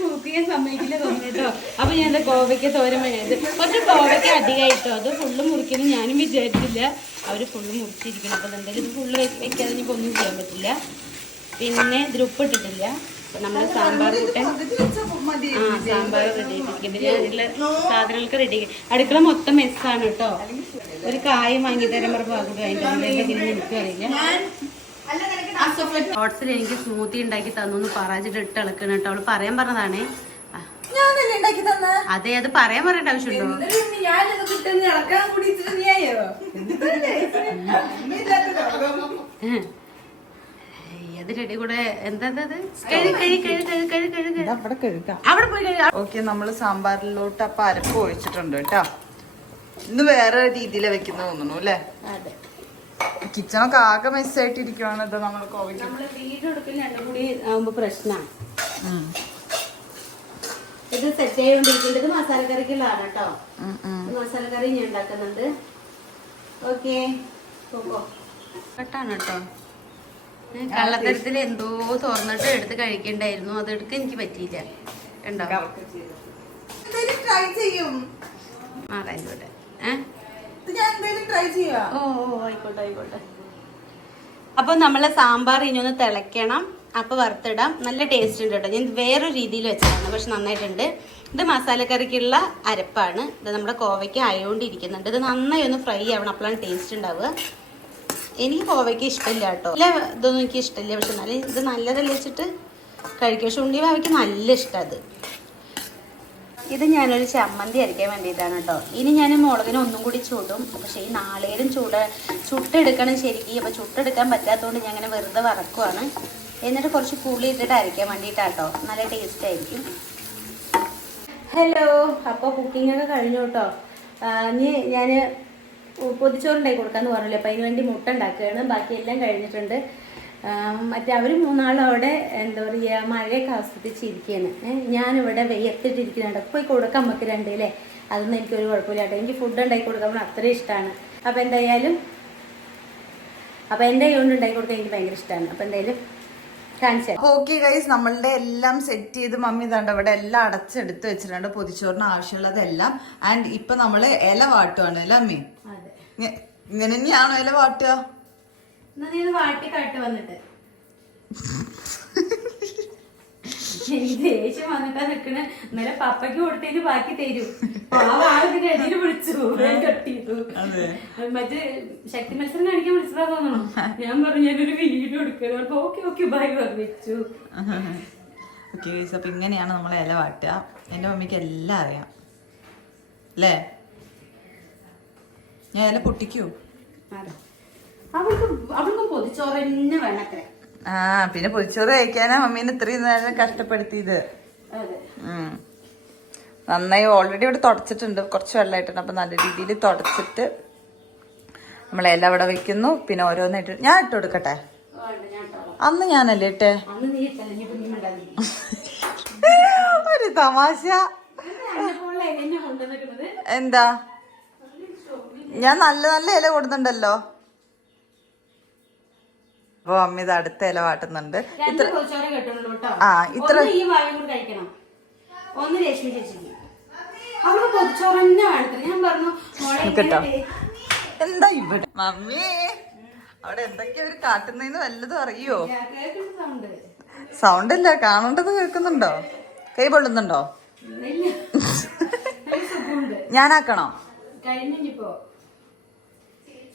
കുക്ക് ചെയ്യാൻ സമ്മതിക്കില്ല തോന്നുന്നു കേട്ടോ. അപ്പൊ ഞാൻ കോവയ്ക്ക തോരൻ വേണത് കുറച്ച് കോവയ്ക്ക അധികമായിട്ടോ. അത് ഫുള്ള് മുറിക്കുന്നു ഞാനും വിചാരിച്ചില്ല. അവര് ഫുള്ള് മുറിച്ചിരിക്കണം. അപ്പൊ എന്തായാലും ഇത് ഫുള്ള് വെക്കാതെ ഇനിയിപ്പോ ഒന്നും ചെയ്യാൻ പറ്റില്ല. പിന്നെ ഇതിൽ ഉപ്പിട്ടിട്ടില്ല. അപ്പൊ നമ്മള് സാമ്പാർ കൂട്ടാൻ സാമ്പാർ റെഡി ആക്കിയിരിക്കുന്നത്. അതിലുള്ള സാധനങ്ങൾക്ക് റെഡി ആക്കി. അടുക്കള മൊത്തം മെസ്സാണ് കേട്ടോ. ഒരു കായം വാങ്ങി തരാൻ പറഞ്ഞ പാകും. അതിന്റെ എന്തെങ്കിലും എനിക്കും അറിയില്ല. ഷോർട്സിൽ എനിക്ക് സ്മൂത്തി ഉണ്ടാക്കി തന്നു പറാജിട്ട് ഇട്ട് ഇളക്കണം കേട്ടോ. അവള് പറയാൻ പറഞ്ഞതാണേ. അതെ, അത് പറയാൻ പറയേണ്ട ആവശ്യമുണ്ടോ? അത് റെഡി കൂടെ എന്താ അവിടെ പോയി കഴിയാം. ഓക്കെ, നമ്മള് സാമ്പാറിലോട്ട് അപ്പൊ അരപ്പ് ഒഴിച്ചിട്ടുണ്ട് കേട്ടോ. ഇന്ന് വേറെ രീതിയിലാ വെക്കുന്ന തോന്നുന്നു അല്ലേ? അതെ, കിച്ചണൊക്കെ ആകെ മെസ്സായിട്ടിരിക്കുവാണ്. ഇത് നമ്മൾ നമ്മള് വീട് കൊടുക്കൽ രണ്ടും കൂടി ആവുമ്പോ പ്രശ്നമാണ്. ഇത് സെറ്റ് ചെയ്തോണ്ടിരിക്കുന്നത് മസാലക്കറിക്കുള്ളതാണ് കേട്ടോ. മസാലക്കറി ഞാൻ ഉണ്ടാക്കുന്നുണ്ട്. ഓക്കെ, കട്ടാണ് കേട്ടോ. കള്ളത്തരത്തിൽ എന്തോ തുറന്നിട്ട് എടുത്ത് കഴിക്കണ്ടായിരുന്നു. അത് എടുക്കാൻ എനിക്ക് പറ്റിയില്ല. കണ്ടോ? ട്രൈ ചെയ്യും. ആയിക്കോട്ടെ. ഓ ആയിക്കോട്ടെ ആയിക്കോട്ടെ. അപ്പൊ നമ്മളെ സാമ്പാർ ഇനി ഒന്ന് തിളയ്ക്കണം. അപ്പൊ വറുത്തിടാം. നല്ല ടേസ്റ്റ് ഉണ്ട് കേട്ടോ. ഞാൻ വേറൊരു രീതിയിൽ വെച്ചതാണ്, പക്ഷെ നന്നായിട്ടുണ്ട്. ഇത് മസാലക്കറിക്കുള്ള അരപ്പാണ്. ഇത് നമ്മുടെ കോവയ്ക്ക് ആയോണ്ടിരിക്കുന്നുണ്ട്. ഇത് നന്നായി ഒന്ന് ഫ്രൈ ആവണം, അപ്പോഴാണ് ടേസ്റ്റ് ഉണ്ടാവുക. എനിക്ക് കോവയ്ക്ക് ഇഷ്ടമില്ല കേട്ടോ. ഇല്ല, ഇതൊന്നും എനിക്ക് ഇഷ്ടമില്ല. പക്ഷെ എന്നാലും ഇത് നല്ലതല്ല വെച്ചിട്ട് കഴിക്കും. പക്ഷെ ഉണ്ണി ഭാവിക്ക് നല്ല ഇഷ്ടം അത്. ഇത് ഞാനൊരു ചമ്മന്തി അരയ്ക്കാൻ വേണ്ടിയിട്ടാണ് കേട്ടോ. ഇനി ഞാൻ മുളകിന് ഒന്നും കൂടി ചൂടും. പക്ഷേ ഈ നാളേരും ചുട്ടെടുക്കണം ശരിക്കും. അപ്പോൾ ചുട്ടെടുക്കാൻ പറ്റാത്തതുകൊണ്ട് ഞാൻ അങ്ങനെ വെറുതെ വറക്കുവാണ്. എന്നിട്ട് കുറച്ച് പുളി ഇട്ടിട്ട് അരയ്ക്കാൻ വേണ്ടിയിട്ടാട്ടോ. നല്ല ടേസ്റ്റ് ആയിരിക്കും. ഹലോ, അപ്പോൾ കുക്കിംഗ് ഒക്കെ കഴിഞ്ഞു കേട്ടോ. ഇനി ഞാൻ പൊതിച്ചോറുണ്ടാക്കി കൊടുക്കാമെന്ന് പറഞ്ഞില്ലേ. അപ്പോൾ അതിന് വേണ്ടി മുട്ട ഉണ്ടാക്കുകയാണ്. ബാക്കിയെല്ലാം കഴിഞ്ഞിട്ടുണ്ട്. മറ്റേ അവർ മൂന്നാളും അവിടെ എന്താ പറയുക മഴയൊക്കെ ആസ്വദിച്ചിരിക്കുകയാണ്. ഞാനിവിടെ വെയ്യത്തിട്ടിരിക്കുന്നുണ്ട്. പോയി കൊടുക്കാം നമുക്ക് രണ്ടില്ലേ. അതൊന്നും എനിക്കൊരു കുഴപ്പമില്ല കേട്ടോ. എനിക്ക് ഫുഡ് ഉണ്ടാക്കി കൊടുക്കാൻ അത്രയും ഇഷ്ടമാണ്. അപ്പോൾ എന്തായാലും എൻ്റെ കൊണ്ട് ഉണ്ടാക്കി കൊടുക്കാൻ എനിക്ക് ഭയങ്കര ഇഷ്ടമാണ്. അപ്പോൾ എന്തായാലും കാണിച്ചു. ഓക്കെ ഗൈസ്, നമ്മളുടെ എല്ലാം സെറ്റ് ചെയ്ത് മമ്മി ഇതാണ്ട് ഇവിടെ എല്ലാം അടച്ചെടുത്ത് വെച്ചിട്ടുണ്ട്. പൊതിച്ചോറിന് ആവശ്യമുള്ളതെല്ലാം. ആൻഡ് ഇപ്പൊ നമ്മള് ഇല വാട്ടുവാണ് അല്ലേ അമ്മി? ഇങ്ങനെ തന്നെയാണോ ഇല വാട്ടുക? വാട്ടി കട്ട് വന്നിട്ട് എനിക്ക് ദേഷ്യം വന്നിട്ടാ നിക്കണേ. ഇന്നലെ പപ്പയ്ക്ക് കൊടുത്തതിന് ബാക്കി തരൂ. ആളിന്റെ ഇടയിൽ വിളിച്ചു കട്ടിട്ടു. മറ്റേ ശക്തി മത്സരം കാണിക്കാൻ വിളിച്ചതാ തോന്നണം. ഞാൻ പറഞ്ഞു ഞാനൊരു വീഡിയോ എടുക്കണം. ഓക്കെ ഓക്കെ ബൈ വെച്ചു. ഓക്കെ, അപ്പൊ ഇങ്ങനെയാണ് നമ്മളെ ഇല വാട്ടുക. എന്റെ മമ്മിക്ക് എല്ലാം അറിയാം അല്ലേ? ഞാൻ ഇല പൊട്ടിക്കൂ. അവൾക്കും പൊതിച്ചോറ് തന്നെ വേണത്രേ. പിന്നെ പൊതിച്ചോറ് കഴിക്കാനാ മമ്മീനെ ഇത്രയും നേരം കഷ്ടപ്പെടുത്തിയത്. നന്നായി ഓൾറെഡി ഇവിടെ തുടച്ചിട്ടുണ്ട്. കുറച്ച് വെള്ളമായിട്ടുണ്ട്. അപ്പൊ നല്ല രീതിയിൽ തുടച്ചിട്ട് നമ്മളെല്ലാം അവിടെ വെക്കുന്നു. പിന്നെ ഓരോന്നായിട്ട് ഞാൻ ഇട്ട് കൊടുക്കട്ടെ. അന്ന് ഞാനല്ലേ ഇട്ടേ? ഒരു തമാശ. എന്താ, ഞാൻ നല്ല നല്ല ഇല കൊടുക്കുന്നുണ്ടല്ലോ. അപ്പൊ അമ്മ ഇത് അടുത്ത ഇല വാട്ടുന്നുണ്ട്. ഇത്ര കേട്ടോ. എന്താ ഇവിടെ മമ്മി അവിടെ എന്തൊക്കെയാ അവര് കാട്ടുന്നതിന് വല്ലതും അറിയോ? സൗണ്ട് ഇല്ല, കാണേണ്ടത് കേൾക്കുന്നുണ്ടോ? കൈ പൊള്ളുന്നുണ്ടോ? ഞാനാക്കണോ?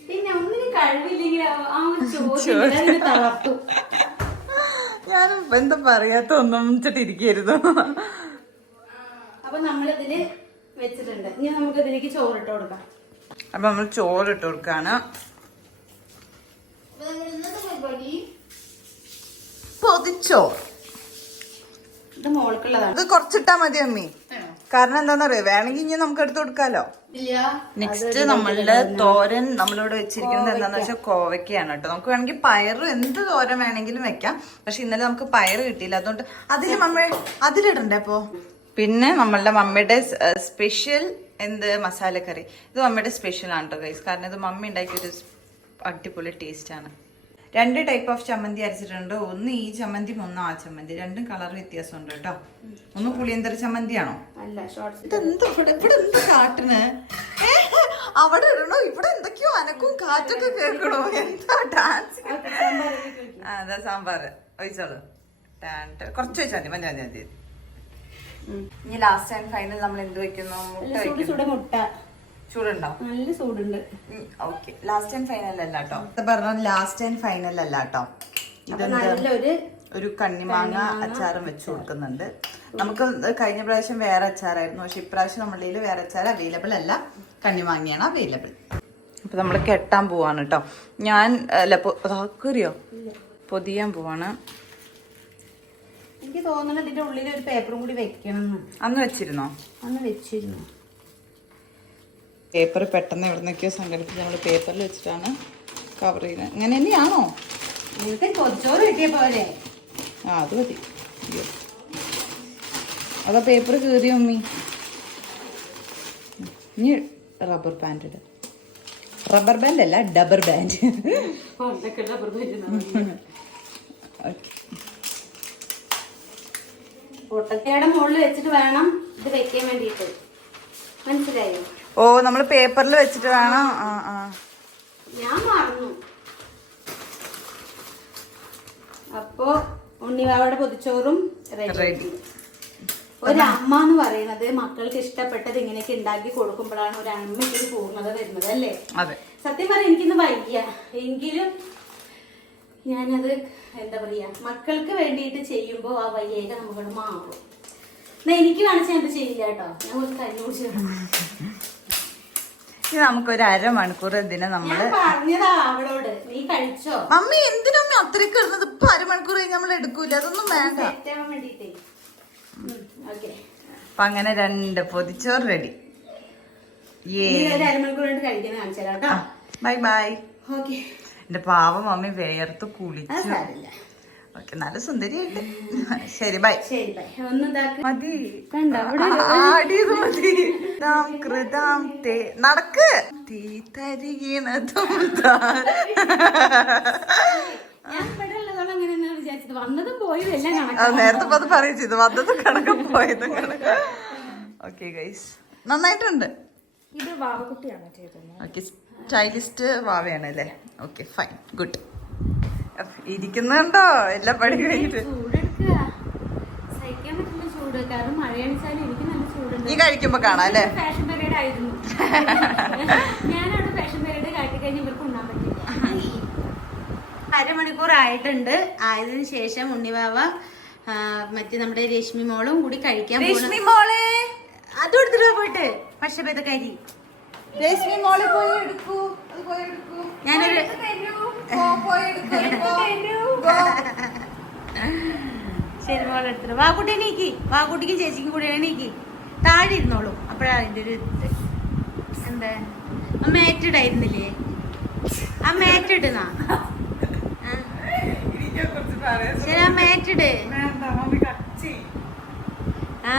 പിന്നെ ഒന്നിനും കഴിവില്ലെങ്കിൽ ഞാനും എന്താ പറയാത്ത ഒന്നും ഇരിക്കരുത്. അപ്പൊ നമ്മളിതില് വെച്ചിട്ടുണ്ട്. ഇനി നമുക്ക് ഇതിലേക്ക് ചോറിട്ട് കൊടുക്കാം. അപ്പൊ നമ്മൾ ചോറിട്ട് കൊടുക്കാണ്. പൊതിച്ചോറ് ഇത് മോൾക്കുള്ളതാണ്. ഇത് കുറച്ചിട്ടാ മതി അമ്മി. കാരണം എന്താന്നറിയോ, വേണമെങ്കിൽ ഇനി നമുക്ക് എടുത്തു കൊടുക്കാലോ. ഇല്ല, നെക്സ്റ്റ് നമ്മളുടെ തോരൻ നമ്മളിവിടെ വെച്ചിരിക്കുന്നത് എന്താന്ന് വെച്ചാൽ കോവയ്ക്കാണ് കേട്ടോ. നമുക്ക് വേണമെങ്കിൽ പയറ് എന്ത് തോരൻ വേണമെങ്കിലും വെക്കാം. പക്ഷെ ഇന്നലെ നമുക്ക് പയറ് കിട്ടിയില്ല, അതുകൊണ്ട് അതില് അതിലിടണ്ടേ അപ്പോ. പിന്നെ നമ്മളുടെ മമ്മിയുടെ സ്പെഷ്യൽ മസാലക്കറി. ഇത് മമ്മിയുടെ സ്പെഷ്യൽ ആണ് കേട്ടോ ഗൈസ്. കാരണം ഇത് മമ്മി ഉണ്ടാക്കിയൊരു അടിപൊളി ടേസ്റ്റ് ആണ്. 2 ടൈപ്പ് ഓഫ് ചമ്മന്തി അരച്ചിട്ടുണ്ട്. ഒന്ന് ഈ ചമ്മന്തി, ഒന്ന് ആ ചമ്മന്തി. രണ്ടും കളർ വ്യത്യാസമുണ്ട് കേട്ടോ. ഒന്ന് പുളിയന്തര ചമ്മന്തിയാണോ? ഇതെന്താ ഇവിടെ എന്ത് കാട്ടിന്? അവിടെ ഇടണോ? ഇവിടെ എന്തൊക്കെയോ അനക്കും കാറ്റൊക്കെ കേൾക്കണോ? എന്താ ഡാൻസ്? അതാ സാമ്പാർ ഒഴിച്ചോളൂ. കുറച്ച് വെച്ചാൽ മതി, മതി. ഇനി ലാസ്റ്റ് ആൻഡ് ഫൈനൽ നമ്മൾ എന്ത് വെക്കുന്നു? മുട്ട ചൂടുണ്ടോ? നല്ല ചൂടുണ്ട്. ഓക്കെ, ലാസ്റ്റ് ആൻഡ് ഫൈനൽ അല്ല കേട്ടോ. പറഞ്ഞ ലാസ്റ്റ് ആൻഡ് ഫൈനൽ അല്ല കേട്ടോ. നല്ലൊരു ഒരു കണ്ണിമാങ്ങ അച്ചാറും വെച്ച് കൊടുക്കുന്നുണ്ട്. നമുക്ക് കഴിഞ്ഞ പ്രാവശ്യം വേറെ അച്ചാറായിരുന്നു, പക്ഷെ ഇപ്രാവശ്യം നമ്മളുടെ കയ്യിൽ വേറെ അച്ചാർ അവൈലബിൾ അല്ല, കണ്ണിമാങ്ങയാണ് അവൈലബിൾ. അപ്പൊ നമ്മൾ കെട്ടാൻ പോവാണ് കേട്ടോ. ഞാൻ കയറിയോ പൊതിയാൻ പോവാണ്. എനിക്ക് തോന്നുന്നത് ഇതിന്റെ ഉള്ളിൽ ഒരു പേപ്പറും കൂടി വെക്കണം. അന്ന് വെച്ചിരുന്നോ? അന്ന് വെച്ചിരുന്നു. പേപ്പർ പെട്ടെന്ന് എവിടുന്നൊക്കെയോ സംഘടിപ്പിച്ച് നമ്മൾ പേപ്പറിൽ വെച്ചിട്ടാണ് കവർ ചെയ്യുന്നത്. ഇങ്ങനെ തന്നെയാണോ? നിങ്ങൾക്ക് പൊതിച്ചോറ് കിട്ടിയ പോലെ. ആ, അത് മതി. അതാ പേപ്പർ കീറിയ മമ്മി. ഇനി റബ്ബർ ബാൻഡ് ഇട. റബ്ബർ ബാൻഡ് അല്ല, ഡബർ ബാൻഡ്. പൊട്ടക്കയുടെ മുകളിൽ വെച്ചിട്ട് വേണം ഇത് വെക്കാൻ വേണ്ടിട്ട്. മനസ്സിലായോ? ഓ, നമ്മൾ പേപ്പറിൽ വെച്ചിട്ട് വേണം. ഞാൻ മറന്നു. അപ്പോ ഉണ്ണിവാവയുടെ പൊതിച്ചോറും റെഡി. ഒരമ്മ എന്ന് പറയുന്നത് മക്കൾക്ക് ഇഷ്ടപ്പെട്ടത് ഇങ്ങനെയൊക്കെ ഉണ്ടാക്കി കൊടുക്കുമ്പോഴാണ് ഒരു അമ്മയ്ക്ക് ഒരു പൂർണ്ണത വരുന്നത്, അല്ലേ? സത്യം പറഞ്ഞാൽ എനിക്കിന്ന് വയ്യ, എങ്കിലും ഞാനത് എന്താ പറയാ, മക്കൾക്ക് വേണ്ടിയിട്ട് ചെയ്യുമ്പോ ആ വയ്യേക നമുക്കത് മാറും. എന്നാ എനിക്ക് കാണിച്ചാൽ ഞാൻ ചെയ്യില്ല കേട്ടോ. ഞാൻ കുറച്ച് കഞ്ഞി കുടിച്ചു. ഇത് നമുക്കൊരു അരമണിക്കൂർ ഇതിനെ നമ്മള് പറഞ്ഞതാ അവളോട്, നീ കഴിച്ചോ? മമ്മി എന്തിനാ അത്രയ്ക്ക് ഇടുന്നത്? ഇപ്പൊ അരമണിക്കൂർ കഴിഞ്ഞ് നമ്മൾ എടുക്കൂല, അതൊന്നും വേണ്ട. അപ്പൊ അങ്ങനെ 2 പൊതിച്ചോറ് റെഡി. അരമണിക്കൂർ കൊണ്ട് കഴിക്കാൻ കാണിച്ചാലോ. Bye bye. ഓക്കെ. എന്റെ പാവം മമ്മി വേർത്ത് കുളിച്ചു. ഓക്കെ, നല്ല സുന്ദരിയായിട്ട്. ശരി, ബൈ. ശരി, ബൈ. ഒന്ന് മതി, ആടിയത് മതി. നടക്ക്. തീ തരികണതും നേരത്തെ അത് പറയും ചെയ്തു. വന്നത് കണക്ക് പോയത് കണക്ക്. ഓക്കെ ഗൈസ്, നന്നായിട്ടുണ്ട്. ഇത് വാവക്കുട്ടിയാണ് ചെയ്തത്. ഓക്കെ, സ്റ്റൈലിസ്റ്റ് വാവയാണ് അല്ലേ? Okay, fine, good. ഇരിക്കുന്നുണ്ടോ എല്ലാ പണി കഴിഞ്ഞിട്ട്? ഈ കഴിക്കുമ്പോ കാണാം അല്ലേ? ഫാഷൻ പരേഡ് ആയിരുന്നു. ഞാനവിടെ ഫാഷൻ പരേഡ് കാട്ടി കഴിഞ്ഞ് ഇവർക്ക് ഉണ്ണാൻ പറ്റില്ല. അരമണിക്കൂർ ആയിട്ടുണ്ട്. ആയതിനു ശേഷം ഉണ്ണിവാവ മറ്റേ നമ്മുടെ രശ്മി മോളും കൂടി കഴിക്കാൻ രശ്മി മോളെ അതും എടുത്തിട്ട് പോയിട്ട് പക്ഷപേതക്കാരി രശ്മി മോളെ പോയി എടുക്കൂ, അത് പോയി എടുക്കൂ. ഞാനൊരു ശരി മോളെ എടുത്തിട്ട് വാക്കുട്ടി എണീക്ക്. വാക്കുട്ടിക്കും ചേച്ചിക്കും കൂടി എണീക്ക്. താഴെ ഇരുന്നോളൂ. അപ്പഴാ അതിന്റെ ഒരു എന്താ ആ മാറ്റിടായിരുന്നില്ലേ? ആ മാറ്റിടുന്ന ശരി, ആ മാറ്റിട്. ആ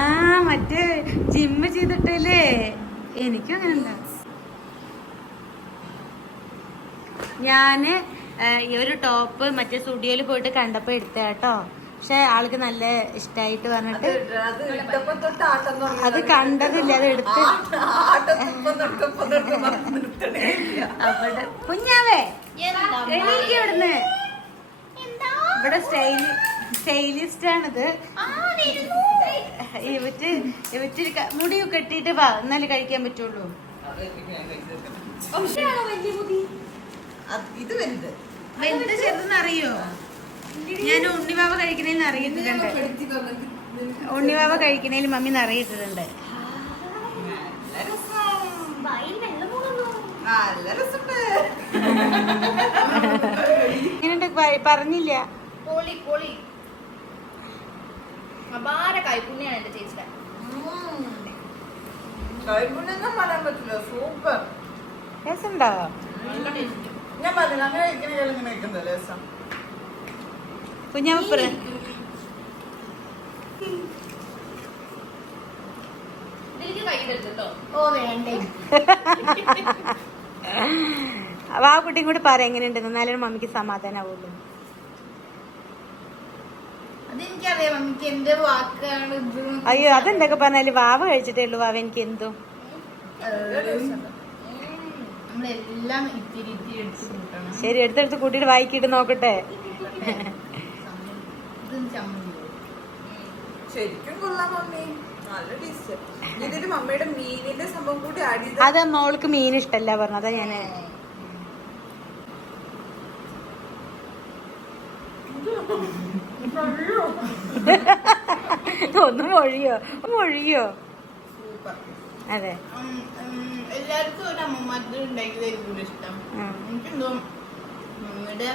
മറ്റേ ജിമ്മ് ചെയ്തിട്ടല്ലേ? എനിക്കും അങ്ങനെ ഉണ്ടാ. ഞാന് ഈ ഒരു ടോപ്പ് മറ്റേ സ്റ്റുഡിയോയിൽ പോയിട്ട് കണ്ടപ്പോ എടുത്ത കേട്ടോ. പക്ഷെ ആൾക്ക് നല്ല ഇഷ്ടായിട്ട് പറഞ്ഞിട്ട് അത് കണ്ടതില്ല, അത് എടുത്ത്. കുഞ്ഞാവേ എണീക്ക് ഇവിടുന്ന്. ഇവിടെ സ്റ്റൈലിസ്റ്റ് ആണിത്. ഇവറ്റ് മുടി കെട്ടിട്ട് വാ, എന്നാലേ കഴിക്കാൻ പറ്റുള്ളൂ. ഇത് വലുത് വലുത് ചെറുതെന്ന് അറിയോ? ഞാൻ ഉണ്ണിവാവ കഴിക്കണേന്ന് അറിയിട്ടിട്ടുണ്ട്. ഉണ്ണിവാവ കഴിക്കണേല് മമ്മി നിറയിട്ടിട്ടുണ്ട്. നല്ല രസമുണ്ട്. പറഞ്ഞില്ല. പൊളി പൊളി അപാര കൈപ്പുണ്യാണ് എന്റെ ചേച്ചിയുടെ. കൈപ്പുണ്യൊന്നും പറയാൻ പറ്റില്ല, സൂപ്പർ. രസമുണ്ടോ? ഞാൻ പറഞ്ഞില്ല അങ്ങനെ കഴിക്കണ ഇങ്ങനെ കഴിക്കുന്നത് രസം. കുഞ്ഞാപ്പ ഇതിലേക്ക് കൈ തരുന്നുണ്ടോ? ഓ വേണ്ടേ. ആ കുട്ടിയും കൂടി പറ എങ്ങനെയുണ്ടെന്ന്, എന്നാലും മമ്മിക്ക് സമാധാനാവുള്ളൂ. അതെനിക്കറിയാം മമ്മിക്ക് എന്ത് വാക്കാണ് ഇത്. അയ്യോ അതെന്തൊക്കെ പറഞ്ഞാല് വാവ കഴിച്ചിട്ടേ ഉള്ളൂ. വാവ എനിക്ക് എന്തോ നമ്മളെല്ലാം ഇത്തിരി ഇത്തിരി എടുത്ത് കൂട്ടണം. ശരി, എടുത്തെടുത്ത് കൂട്ടിയിട്ട് വായിക്കിട്ട് നോക്കട്ടെ. ഇതും ചമ്മന്തി ശരിക്കും കൊള്ളാം മമ്മി, നല്ല ടേസ്റ്റ്. ഇതില് മമ്മിയുടെ മീനിന്റെ സംഭവം കൂടി ആഡ് ചെയ്ത്. അത് മോൾക്ക് മീൻ ഇഷ്ടല്ല പറഞ്ഞതാ ഞാന്. ഒന്ന് മൊഴിയോ. അതെ, എല്ലാവർക്കും ഒരു അമ്മമാർക്ക് ഉണ്ടാക്കിയതായിരിക്കും ഇഷ്ടം. എനിക്കെന്തോ മമ്മിയുടെ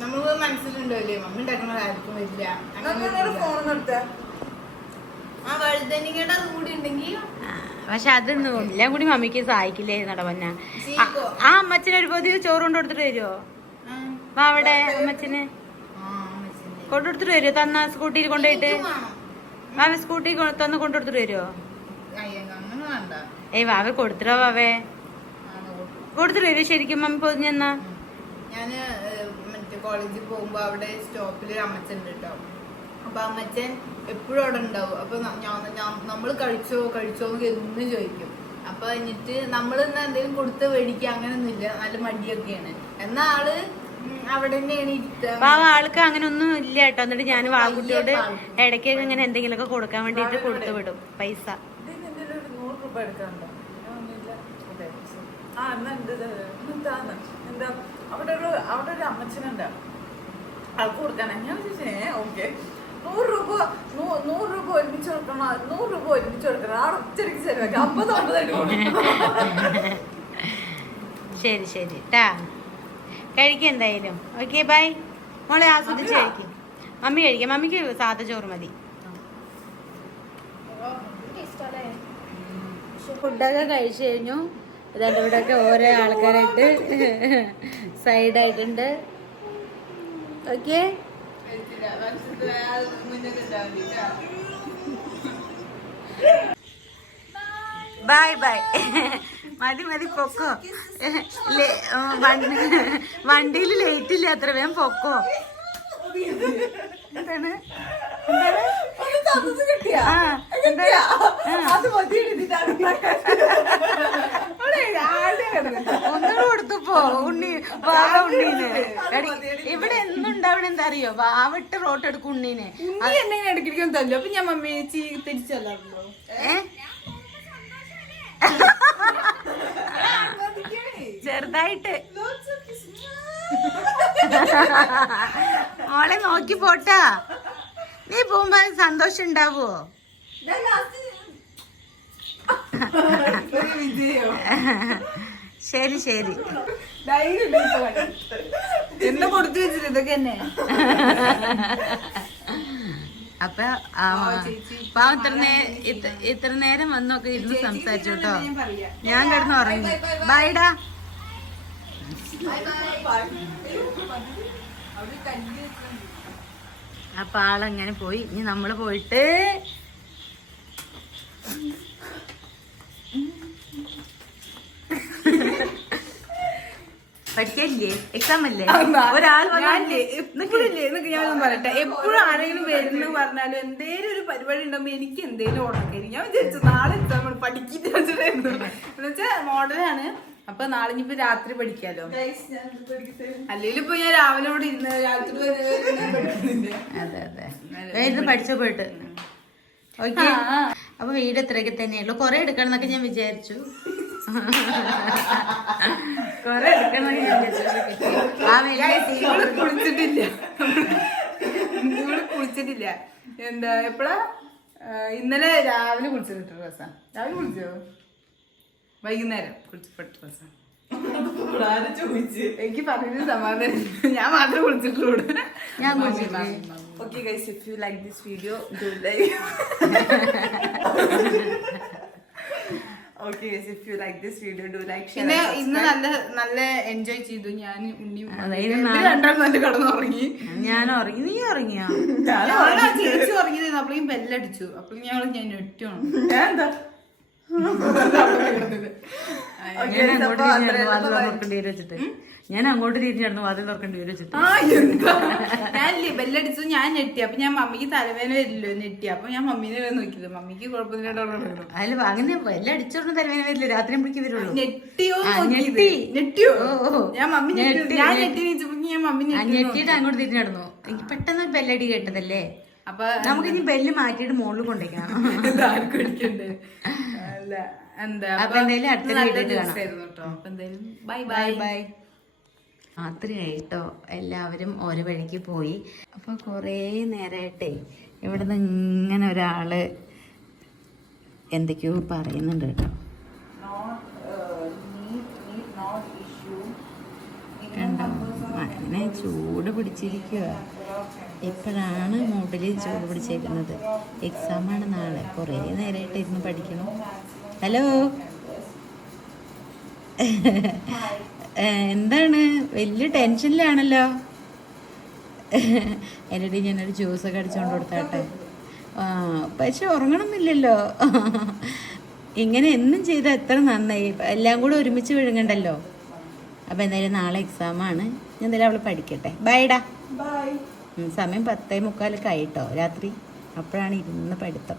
നമുക്ക് മനസ്സിലുണ്ടല്ലേ മമ്മി ഉണ്ടാക്കുന്ന ആർക്കും വരില്ല. ആ വഴുതനിങ്ങയുടെ കൂടി ഉണ്ടെങ്കിൽ പക്ഷെ അതൊന്നും എല്ലാം കൂടി മമ്മിക്ക് സഹായിക്കില്ലേ നടവന്ന. ആ അമ്മച്ചന് ഒരു പൊതി ചോറ് കൊണ്ട് കൊടുത്തിട്ട് വരുമോ? അവിടെ അമ്മച്ചന് കൊണ്ടുകൊടുത്തിട്ട് വരുമോ? തന്ന സ്കൂട്ടിയിൽ കൊണ്ടുപോയിട്ട് വാവ സ്കൂട്ടി തന്ന് കൊണ്ടുകൊടുത്തിട്ട് വരുമോ? അങ്ങനെ വേണ്ട. ഏയ് വാവ കൊടുത്തിട്ടോ? വാവേ കൊടുത്തിട്ട് വരുമോ ശരിക്കും മമ്മി പൊതിഞ്ഞെന്നാ? ഞാന് മറ്റേ കോളേജിൽ പോകുമ്പോ അവിടെ സ്റ്റോപ്പിൽ ഒരു അമ്മച്ചൻ ഉണ്ട് കേട്ടോ. അപ്പൊ അമ്മച്ചൻ എപ്പോഴും അവിടെ ഉണ്ടാവും. അപ്പൊ നമ്മള് കഴിച്ചോ എന്ന് ചോദിക്കും. അപ്പൊ എന്നിട്ട് നമ്മൾ എന്തെങ്കിലും കൊടുത്ത് മേടിക്കുക അങ്ങനൊന്നുമില്ല, നല്ല മടിയൊക്കെയാണ്. എന്നാ ആള് അവിടെ തന്നെയാണ് ഇരുത്തുക. ആൾക്ക് അങ്ങനെ ഒന്നും ഇല്ല കേട്ടോ. എന്നിട്ട് ഞാൻ വാകുട്ടിയോട് ഇടയ്ക്കൊക്കെ ഇങ്ങനെ എന്തെങ്കിലുമൊക്കെ കൊടുക്കാൻ വേണ്ടിട്ട് കൊടുത്തു വിടും പൈസ. 100 രൂപ എടുക്കാനുണ്ടോ? എന്താ അവിടെ ഒരു അമ്മച്ചനുണ്ട്, ആൾക്ക് കൊടുക്കാനാ. ഞാൻ ചോദിച്ചേ ഓക്കെ 100 രൂപ ഒരുമിച്ച് കൊടുക്കണം, 100 രൂപ ഒരുമിച്ച് കൊടുക്കണം. ആ ഒറ്റയ്ക്ക് ചെലവാക്കി 50 കൊടുക്കണം. ശരി ടാ, കഴിക്കുക എന്തായാലും. ഓക്കെ ബൈ മോളെ, ആസ്വദിച്ച് കഴിക്കും. മമ്മി കഴിക്കാം, മമ്മിക്ക് സാധാ ചോറ് മതി. ഫുഡൊക്കെ കഴിച്ചു കഴിഞ്ഞു. ഇതാണ്ട് ഇവിടെയൊക്കെ ഓരോ ആൾക്കാരായിട്ട് സൈഡായിട്ടുണ്ട്. ഓക്കെ ബൈ മതി പൊക്കോ. വണ്ടിയിൽ ലേറ്റ് ഇല്ല, അത്ര വേഗം പൊക്കോ. എന്താണ് ഒന്നുകൂടെ കൊടുത്തുപ്പോ ഉണ്ണീന്. ഇവിടെ എന്നുണ്ടാവണ എന്താ അറിയോ? വാവിട്ട് റോട്ടെടുക്കും ഉണ്ണീനെ. എന്തെങ്കിലും ഇടയ്ക്കിരിക്കും തല്ലോ. അപ്പൊ ഞാൻ മമ്മി തിരിച്ചല്ലോ. ചെറുതായിട്ട് മോളെ നോക്കി പോട്ടാ. നീ പോകുമ്പോ സന്തോഷം ഉണ്ടാവോ? ശരി എന്നെ കൊടുത്തു വെച്ചിട്ട് ഇതൊക്കെ തന്നെ. അപ്പൊ ഇത്ര നേരം വന്നൊക്കെ ഇരുന്ന് സംസാരിച്ചു കേട്ടോ. ഞാൻ കിടന്ന് ഉറങ്ങി. ബൈഡാ. അപ്പൊ ആളങ്ങനെ പോയി. ഇനി നമ്മള് പോയിട്ട് പഠിക്കല്ലേ? എക്സാം അല്ലേ? ഒരാൾ ഞാനൊന്നും പറയട്ടെ. എപ്പോഴും ആരെങ്കിലും വരുന്നു പറഞ്ഞാലും എന്തേലും ഒരു പരിപാടി ഉണ്ടാകുമ്പോ എനിക്ക് എന്തേലും ഉടക്കരുത്. ഞാൻ വിചാരിച്ചു നാളെ എക്സാം പഠിക്കില്ല എന്ന് വെച്ചാൽ മോഡലാണ്. അപ്പൊ നാളെ ഇനിയിപ്പോ രാത്രി പഠിക്കാലോ. അല്ലെങ്കിൽ ഇപ്പൊ ഞാൻ രാവിലെ ഇവിടെ ഇരുന്ന് രാത്രി അതെ പഠിച്ചോ പോയിട്ട്. ഓക്കെ, അപ്പൊ വീട് ഇത്രയൊക്കെ തന്നെയുള്ളൂ. കൊറേ എടുക്കണം എന്നൊക്കെ ഞാൻ വിചാരിച്ചു. കൊറേ എടുക്കണം എന്നൊക്കെ ഞാൻ വിചാരിച്ചു. കുളിച്ചിട്ടില്ല. എന്താ എപ്പഴാ? ഇന്നലെ രാവിലെ കുളിച്ചിട്ട് ഡ്രസ്സാ. രാവിലെ കുളിച്ചോ? വൈകുന്നേരം കുളിച്ചിട്ട ഡ്രസ്സാ. ചോദിച്ചു. എനിക്ക് പറഞ്ഞൊരു സമാധാനം ഞാൻ മാത്രമേ വിളിച്ചിട്ടുള്ളൂ. ഞാൻ വിളിച്ചിട്ടില്ല. Okay guys, if you like this video, do like. Okay guys, if you like this video, do like, share, പിന്നെ and ഇന്ന് subscribe. നല്ല എൻജോയ് ചെയ്തു. ഞാൻ ഉണ്ണി അതെ, ഇത് രണ്ടാം നല്ല കിടന്നുറങ്ങി. ഞാൻ ഉറങ്ങി. നീ ഉറങ്ങിയാ? ഞാനാ ചേച്ചി ഉറങ്ങിയത്. അപ്പോഴേക്കും ബെല്ലടിച്ചു. അപ്പോഴും ഞാൻ നെറ്റാണ്. ഞാൻ എന്താ? Okay, ഞാൻ guys, അങ്ങോട്ട് അപ്പൊ തിരിഞ്ഞു അത്രയും വാതിൽ bye. തുറക്കേണ്ടി വരും വെച്ചിട്ട്. ഞാൻ അങ്ങോട്ട് തിരിഞ്ഞായിരുന്നു വാതിൽ തുറക്കേണ്ടി വരും വെച്ചിട്ട്. ഞാനില്ലേ ബെല്ലടിച്ചു. ഞാൻ ഞെട്ടി. അപ്പൊ ഞാൻ മമ്മിക്ക് തലവേദന വരില്ലോ ഞെട്ടി. അപ്പൊ ഞാൻ മമ്മീനെ നോക്കിയത്. മമ്മിക്ക് കുഴപ്പമില്ലാണ്ട് അതിൽ അങ്ങനെ എല്ലാം അടിച്ചോണ്ട് തരുവേന വരില്ല, രാത്രി ആകുമ്പോഴേക്ക് വരുള്ളൂ. ഞെട്ടിയോ ആ, നോക്കിയത്. ഞെട്ടിയോ? ഞാൻ മമ്മി ഞെട്ടി, ഞാൻ ഞെട്ടി നീച്ചപ്പോഴേക്കും ഞാൻ മമ്മി ഞെട്ടിയിട്ട് അങ്ങോട്ട് തിരിഞ്ഞിടന്നു. എനിക്ക് പെട്ടെന്ന് ഒരു ബെല്ലടി കേട്ടതല്ലേ. അപ്പൊ നമുക്ക് ഇനി ബെല്ല് മാറ്റിയിട്ട് മുകളിൽ കൊണ്ടേക്കണം. അല്ല എന്താ അപ്പൊ എന്തായാലും അടുത്ത വീഡിയോയിൽ കാണാം. കേട്ടോ. അപ്പൊ എന്തായാലും ബൈ ബൈ ബൈ. ബൈ. രാത്രിയായിട്ടോ, എല്ലാവരും ഓരോ വഴിക്ക് പോയി. അപ്പോൾ കുറേ നേരമായിട്ടേ ഇവിടുന്ന് ഇങ്ങനെ ഒരാള് എന്തൊക്കെയോ പറയുന്നുണ്ട് കേട്ടോ. കണ്ടോ, അങ്ങനെ ചൂട് പിടിച്ചിരിക്കുക. ഇപ്പോഴാണ് മൂഡിൽ ചൂട് പിടിച്ചേക്കുന്നത്. എക്സാമാണ് നാളെ. കുറേ നേരമായിട്ട് ഇരുന്ന് പഠിക്കണം. ഹലോ, എന്താണ് വലിയ ടെൻഷനിലാണല്ലോ? എൻ്റെ ഞാനൊരു ജ്യൂസൊക്കെ അടിച്ചുകൊണ്ട് കൊടുത്താട്ടെ. പക്ഷെ ഉറങ്ങണമെന്നില്ലല്ലോ. ഇങ്ങനെ എന്നും ചെയ്താൽ എത്ര നന്നായി. എല്ലാം കൂടെ ഒരുമിച്ച് വിഴുങ്ങണ്ടല്ലോ. അപ്പോൾ എന്തായാലും നാളെ എക്സാമാണ്. ഞാൻ എന്തായാലും അവൾ പഠിക്കട്ടെ. ബൈഡാ. Bye. സമയം 10:45 ആയിട്ടോ രാത്രി. അപ്പോഴാണ് ഇരുന്ന് പഠിത്തം.